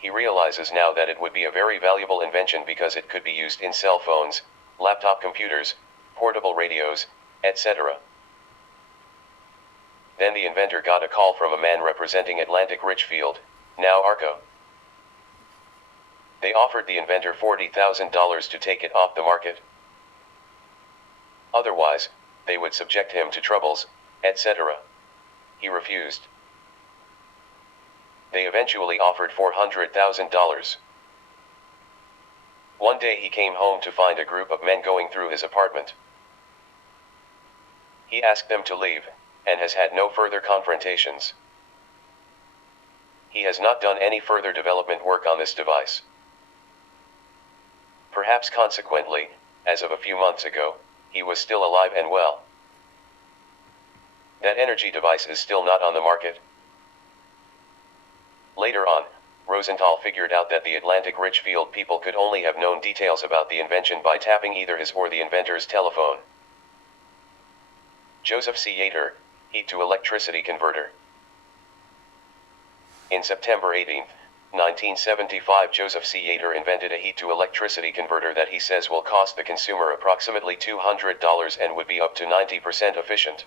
He realizes now that it would be a very valuable invention because it could be used in cell phones, laptop computers, portable radios, etc. Then the inventor got a call from a man representing Atlantic Richfield, now Arco. They offered the inventor $40,000 to take it off the market. Otherwise, they would subject him to troubles, etc. He refused. They eventually offered $400,000. One day he came home to find a group of men going through his apartment. He asked them to leave, and has had no further confrontations. He has not done any further development work on this device. Perhaps consequently, as of a few months ago, he was still alive and well. That energy device is still not on the market. Later on, Rosenthal figured out that the Atlantic Richfield people could only have known details about the invention by tapping either his or the inventor's telephone. Joseph C. Yater, heat-to-electricity converter. In September 18, 1975, Joseph C. Yater invented a heat-to-electricity converter that he says will cost the consumer approximately $200 and would be up to 90% efficient.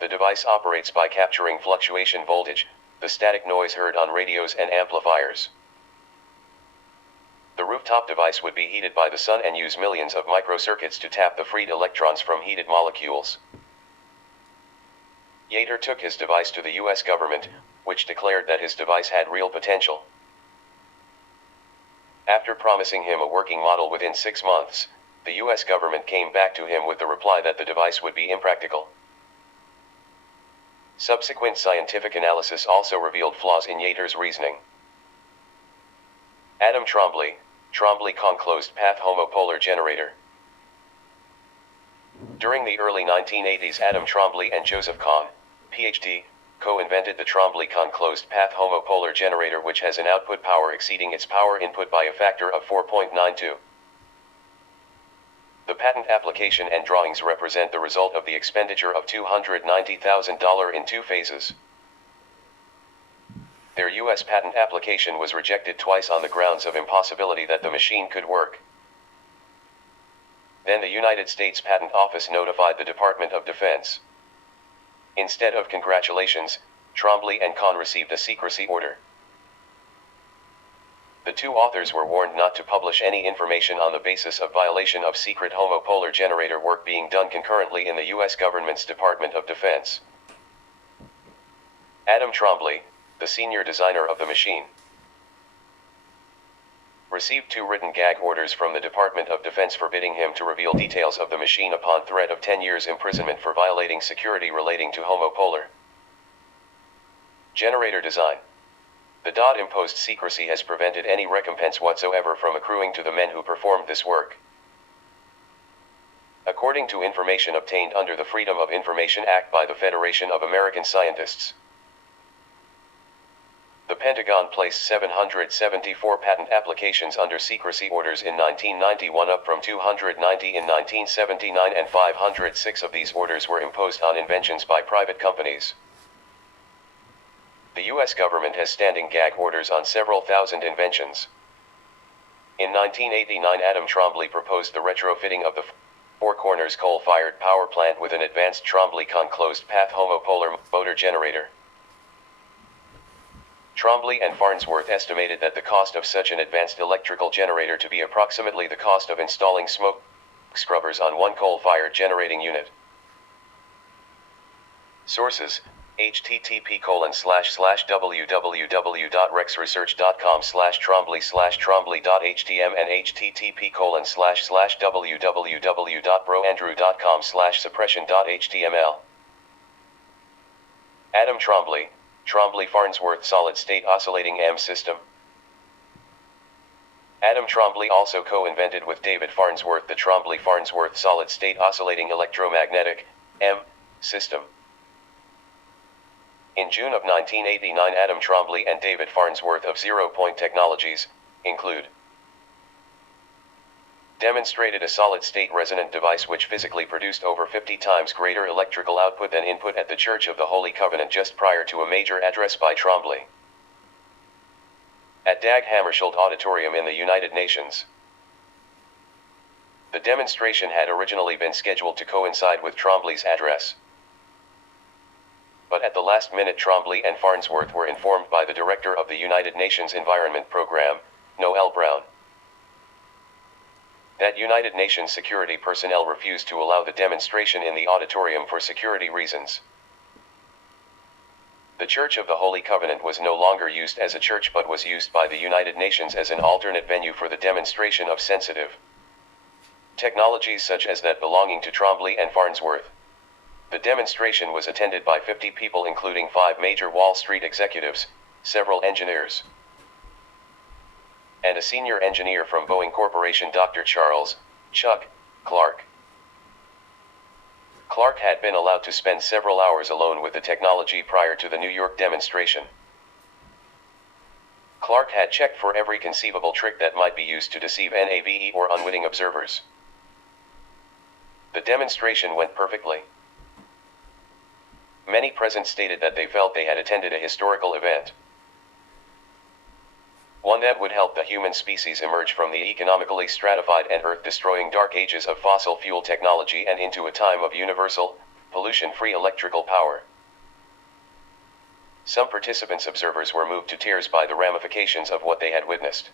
The device operates by capturing fluctuation voltage, the static noise heard on radios and amplifiers. The rooftop device would be heated by the sun and use millions of microcircuits to tap the freed electrons from heated molecules. Yater took his device to the U.S. government, which declared that his device had real potential. After promising him a working model within 6 months, the U.S. government came back to him with the reply that the device would be impractical. Subsequent scientific analysis also revealed flaws in Yater's reasoning. Adam Trombley, Trombley-Kohn closed-path homopolar generator. During the early 1980s, Adam Trombley and Joseph Kohn, Ph.D., co-invented the Trombley-Kohn closed-path homopolar generator, which has an output power exceeding its power input by a factor of 4.92. The patent application and drawings represent the result of the expenditure of $290,000 in 2 phases. Their U.S. patent application was rejected twice on the grounds of impossibility that the machine could work. Then the United States Patent Office notified the Department of Defense. Instead of congratulations, Trombley and Kohn received a secrecy order. The 2 authors were warned not to publish any information on the basis of violation of secret homopolar generator work being done concurrently in the U.S. government's Department of Defense. Adam Trombley, the senior designer of the machine, received 2 written gag orders from the Department of Defense forbidding him to reveal details of the machine upon threat of 10 years imprisonment for violating security relating to homopolar generator design. The imposed secrecy has prevented any recompense whatsoever from accruing to the men who performed this work. According to information obtained under the Freedom of Information Act by the Federation of American Scientists, the Pentagon placed 774 patent applications under secrecy orders in 1991, up from 290 in 1979, and 506 of these orders were imposed on inventions by private companies. The U.S. government has standing gag orders on several thousand inventions. In 1989, Adam Trombley proposed the retrofitting of the Four Corners coal-fired power plant with an advanced Trombley-Kohn closed-path homopolar motor generator. Trombley and Farnsworth estimated that the cost of such an advanced electrical generator to be approximately the cost of installing smoke scrubbers on one coal-fired generating unit. Sources: http://www.rexresearch.com/trombley/trombley.htm and http://www.broandrew.com/suppression.html. Adam Trombley, Trombley-Farnsworth solid-state oscillating M system. Adam Trombley also co-invented with David Farnsworth the Trombley-Farnsworth solid-state oscillating electromagnetic M system. In June of 1989, Adam Trombley and David Farnsworth of 0 Point Technologies, include demonstrated a solid-state resonant device which physically produced over 50 times greater electrical output than input at the Church of the Holy Covenant just prior to a major address by Trombley at Dag Hammarskjöld Auditorium in the United Nations. The demonstration had originally been scheduled to coincide with Trombley's address, but at the last minute Trombley and Farnsworth were informed by the director of the United Nations Environment Program, Noel Brown, that United Nations security personnel refused to allow the demonstration in the auditorium for security reasons. The Church of the Holy Covenant was no longer used as a church but was used by the United Nations as an alternate venue for the demonstration of sensitive technologies such as that belonging to Trombley and Farnsworth. The demonstration was attended by 50 people including 5 major Wall Street executives, several engineers, and a senior engineer from Boeing Corporation, Dr. Charles Chuck Clark. Clark had been allowed to spend several hours alone with the technology prior to the New York demonstration. Clark had checked for every conceivable trick that might be used to deceive NAVE or unwitting observers. The demonstration went perfectly. Many present stated that they felt they had attended a historical event, one that would help the human species emerge from the economically stratified and earth-destroying dark ages of fossil fuel technology and into a time of universal, pollution-free electrical power. Some participants observers were moved to tears by the ramifications of what they had witnessed.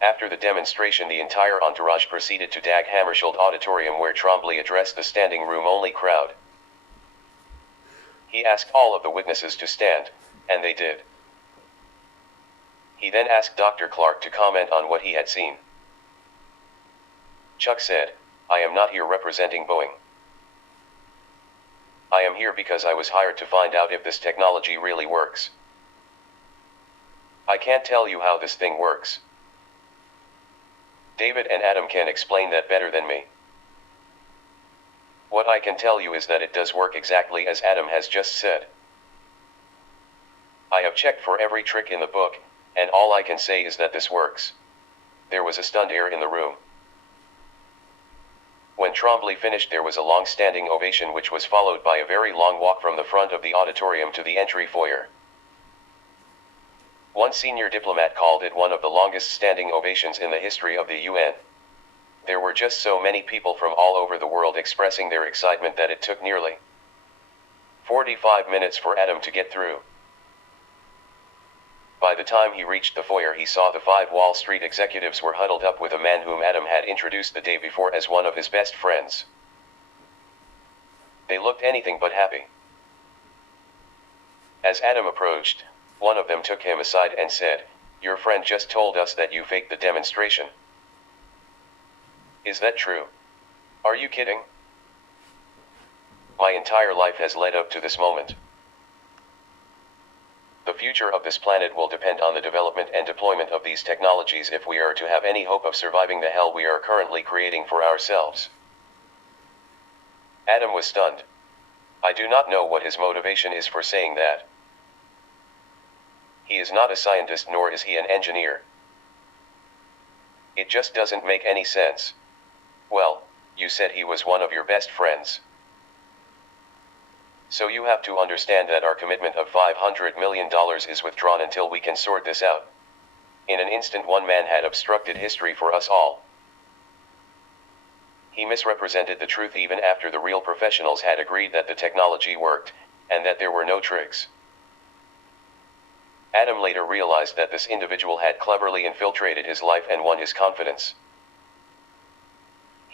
After the demonstration, the entire entourage proceeded to Dag Hammarskjöld Auditorium where Trombley addressed the standing room-only crowd. He asked all of the witnesses to stand, and they did. He then asked Dr. Clark to comment on what he had seen. Chuck said, "I am not here representing Boeing. I am here because I was hired to find out if this technology really works. I can't tell you how this thing works. David and Adam can explain that better than me. What I can tell you is that it does work exactly as Adam has just said. I have checked for every trick in the book, and all I can say is that this works." There was a stunned air in the room. When Trombley finished, there was a long standing ovation which was followed by a very long walk from the front of the auditorium to the entry foyer. One senior diplomat called it one of the longest standing ovations in the history of the UN. There were just so many people from all over the world expressing their excitement that it took nearly 45 minutes for Adam to get through. By the time he reached the foyer, he saw the 5 Wall Street executives were huddled up with a man whom Adam had introduced the day before as one of his best friends. They looked anything but happy. As Adam approached, one of them took him aside and said, "Your friend just told us that you faked the demonstration. Is that true? Are you kidding? My entire life has led up to this moment. The future of this planet will depend on the development and deployment of these technologies if we are to have any hope of surviving the hell we are currently creating for ourselves." Adam was stunned. I do not know what his motivation is for saying that. He is not a scientist nor is he an engineer. It just doesn't make any sense. Well, you said he was one of your best friends. So you have to understand that our commitment of $500 million is withdrawn until we can sort this out. In an instant, one man had obstructed history for us all. He misrepresented the truth even after the real professionals had agreed that the technology worked, and that there were no tricks. Adam later realized that this individual had cleverly infiltrated his life and won his confidence.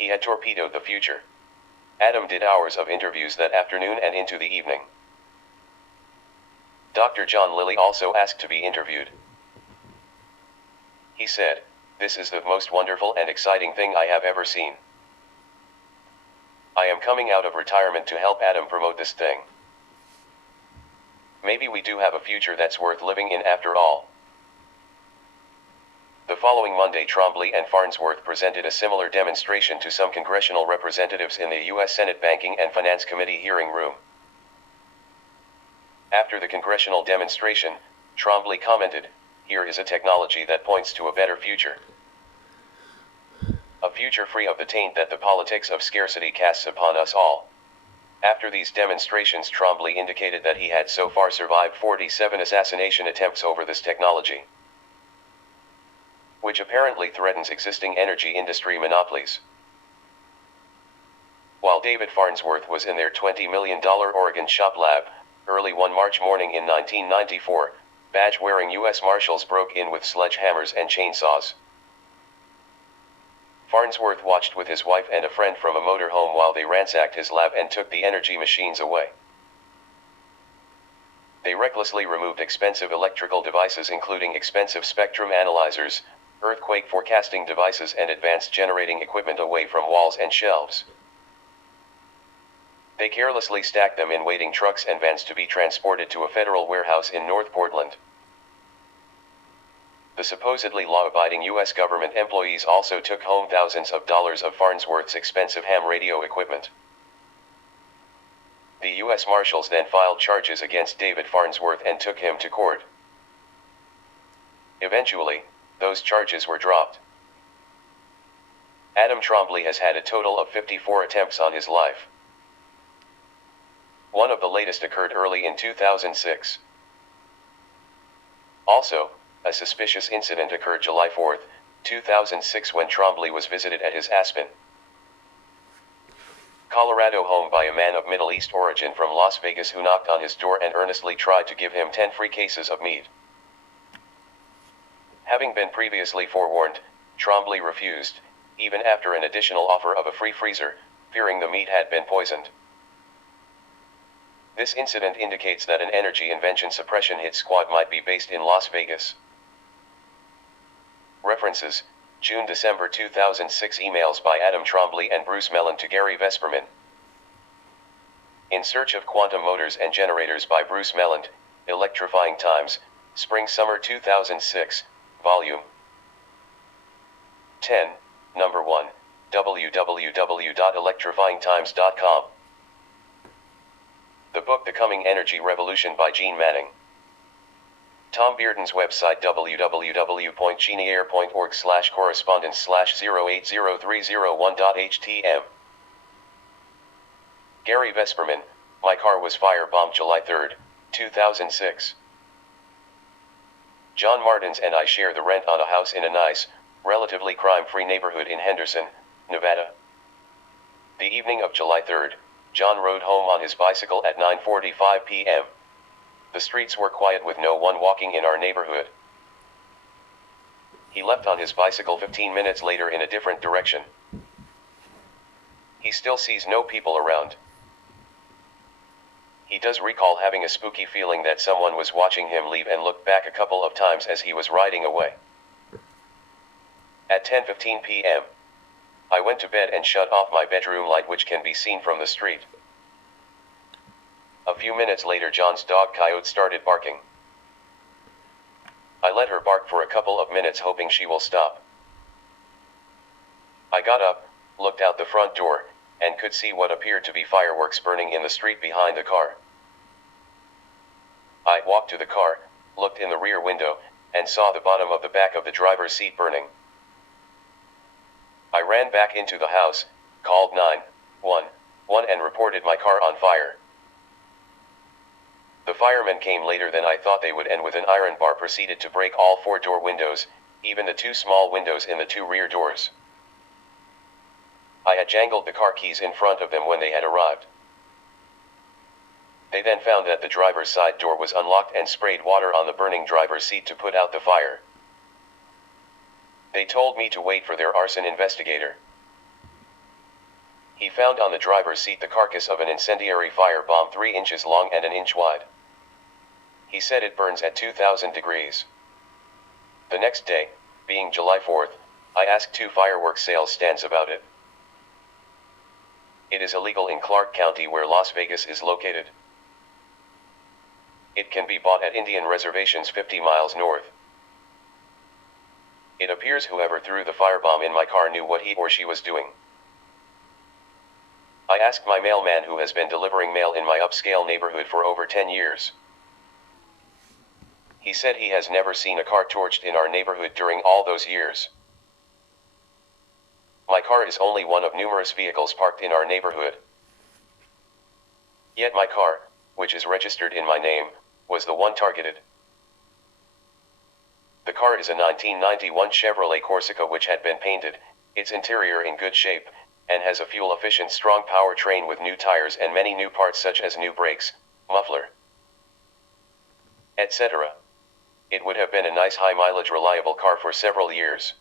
He had torpedoed the future. Adam did hours of interviews that afternoon and into the evening. Dr. John Lilly also asked to be interviewed. He said, "This is the most wonderful and exciting thing I have ever seen. I am coming out of retirement to help Adam promote this thing. Maybe we do have a future that's worth living in after all." The following Monday, Trombley and Farnsworth presented a similar demonstration to some congressional representatives in the U.S. Senate Banking and Finance Committee hearing room. After the congressional demonstration, Trombley commented, "Here is a technology that points to a better future. A future free of the taint that the politics of scarcity casts upon us all." After these demonstrations, Trombley indicated that he had so far survived 47 assassination attempts over this technology, which apparently threatens existing energy industry monopolies. While David Farnsworth was in their $20 million Oregon shop lab, early one March morning in 1994, badge-wearing U.S. Marshals broke in with sledgehammers and chainsaws. Farnsworth watched with his wife and a friend from a motorhome while they ransacked his lab and took the energy machines away. They recklessly removed expensive electrical devices including expensive spectrum analyzers, earthquake forecasting devices and advanced generating equipment away from walls and shelves. They carelessly stacked them in waiting trucks and vans to be transported to a federal warehouse in North Portland. The supposedly law-abiding U.S. government employees also took home thousands of dollars of Farnsworth's expensive ham radio equipment. The U.S. Marshals then filed charges against David Farnsworth and took him to court. Eventually, those charges were dropped. Adam Trombley has had a total of 54 attempts on his life. One of the latest occurred early in 2006. Also, a suspicious incident occurred July 4, 2006 when Trombley was visited at his Aspen, Colorado home by a man of Middle East origin from Las Vegas who knocked on his door and earnestly tried to give him 10 free cases of meat. Having been previously forewarned, Trombley refused, even after an additional offer of a free freezer, fearing the meat had been poisoned. This incident indicates that an energy invention suppression hit squad might be based in Las Vegas. References: June-December 2006 emails by Adam Trombley and Bruce Mellon to Gary Vesperman. In Search of Quantum Motors and Generators by Bruce Mellon, Electrifying Times, Spring-Summer 2006, Volume 10, Number 1, www.electrifyingtimes.com. The book The Coming Energy Revolution by Gene Manning. Tom Bearden's website www.genieair.org/correspondence/080301.htm. Gary Vesperman, My Car Was Firebombed July 3, 2006. John Martins and I share the rent on a house in a nice, relatively crime-free neighborhood in Henderson, Nevada. The evening of July 3, John rode home on his bicycle at 9:45 p.m. The streets were quiet with no one walking in our neighborhood. He left on his bicycle 15 minutes later in a different direction. He still sees no people around. He does recall having a spooky feeling that someone was watching him leave and looked back a couple of times as he was riding away. At 10:15 p.m., I went to bed and shut off my bedroom light, which can be seen from the street. A few minutes later, John's dog Coyote started barking. I let her bark for a couple of minutes, hoping she will stop. I got up, looked out the front door, and could see what appeared to be fireworks burning in the street behind the car. I walked to the car, looked in the rear window, and saw the bottom of the back of the driver's seat burning. I ran back into the house, called 911, and reported my car on fire. The firemen came later than I thought they would, and with an iron bar proceeded to break all 4 door windows, even the 2 small windows in the 2 rear doors. I had jangled the car keys in front of them when they had arrived. They then found that the driver's side door was unlocked and sprayed water on the burning driver's seat to put out the fire. They told me to wait for their arson investigator. He found on the driver's seat the carcass of an incendiary firebomb 3 inches long and an inch wide. He said it burns at 2,000 degrees. The next day, being July 4th, I asked 2 fireworks sales stands about it. It is illegal in Clark County where Las Vegas is located. It can be bought at Indian reservations 50 miles north. It appears whoever threw the firebomb in my car knew what he or she was doing. I asked my mailman who has been delivering mail in my upscale neighborhood for over 10 years. He said he has never seen a car torched in our neighborhood during all those years. My car is only one of numerous vehicles parked in our neighborhood. Yet my car, which is registered in my name, was the one targeted. The car is a 1991 Chevrolet Corsica which had been painted, its interior in good shape, and has a fuel-efficient strong powertrain with new tires and many new parts such as new brakes, muffler, etc. It would have been a nice high-mileage reliable car for several years.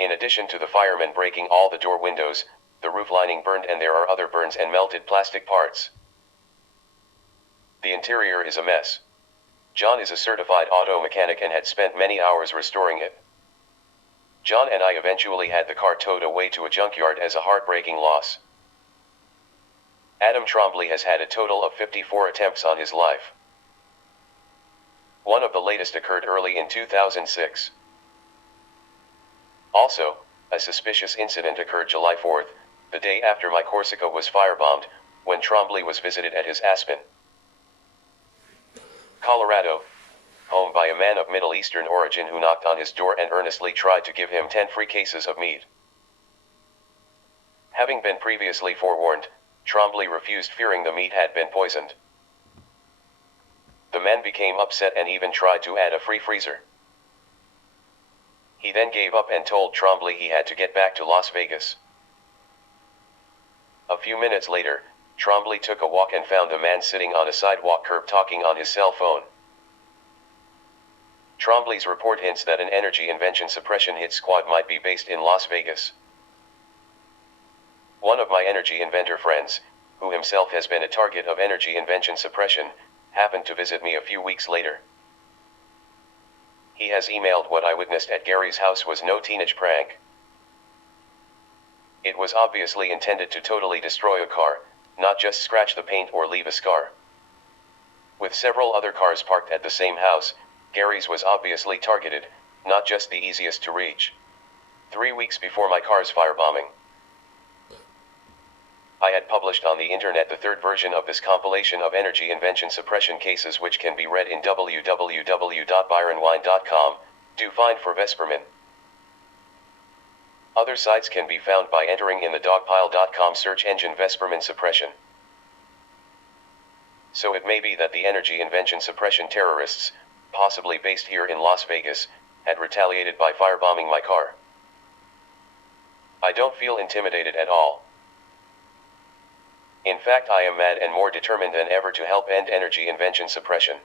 In addition to the firemen breaking all the door windows, the roof lining burned and there are other burns and melted plastic parts. The interior is a mess. John is a certified auto mechanic and had spent many hours restoring it. John and I eventually had the car towed away to a junkyard as a heartbreaking loss. Adam Trombley has had a total of 54 attempts on his life. One of the latest occurred early in 2006. Also, a suspicious incident occurred July 4th, the day after my Corsica was firebombed, when Trombley was visited at his Aspen, Colorado, home by a man of Middle Eastern origin who knocked on his door and earnestly tried to give him 10 free cases of meat. Having been previously forewarned, Trombley refused, fearing the meat had been poisoned. The man became upset and even tried to add a free freezer. He then gave up and told Trombley he had to get back to Las Vegas. A few minutes later, Trombley took a walk and found a man sitting on a sidewalk curb talking on his cell phone. Trombley's report hints that an energy invention suppression hit squad might be based in Las Vegas. One of my energy inventor friends, who himself has been a target of energy invention suppression, happened to visit me a few weeks later. He has emailed what I witnessed at Gary's house was no teenage prank. It was obviously intended to totally destroy a car, not just scratch the paint or leave a scar. With several other cars parked at the same house, Gary's was obviously targeted, not just the easiest to reach. 3 weeks before my car's firebombing, I had published on the internet the third version of this compilation of energy invention suppression cases, which can be read in www.byronwine.com. Do find for Vesperman. Other sites can be found by entering in the dogpile.com search engine Vesperman suppression. So it may be that the energy invention suppression terrorists, possibly based here in Las Vegas, had retaliated by firebombing my car. I don't feel intimidated at all. In fact, I am mad and more determined than ever to help end energy invention suppression.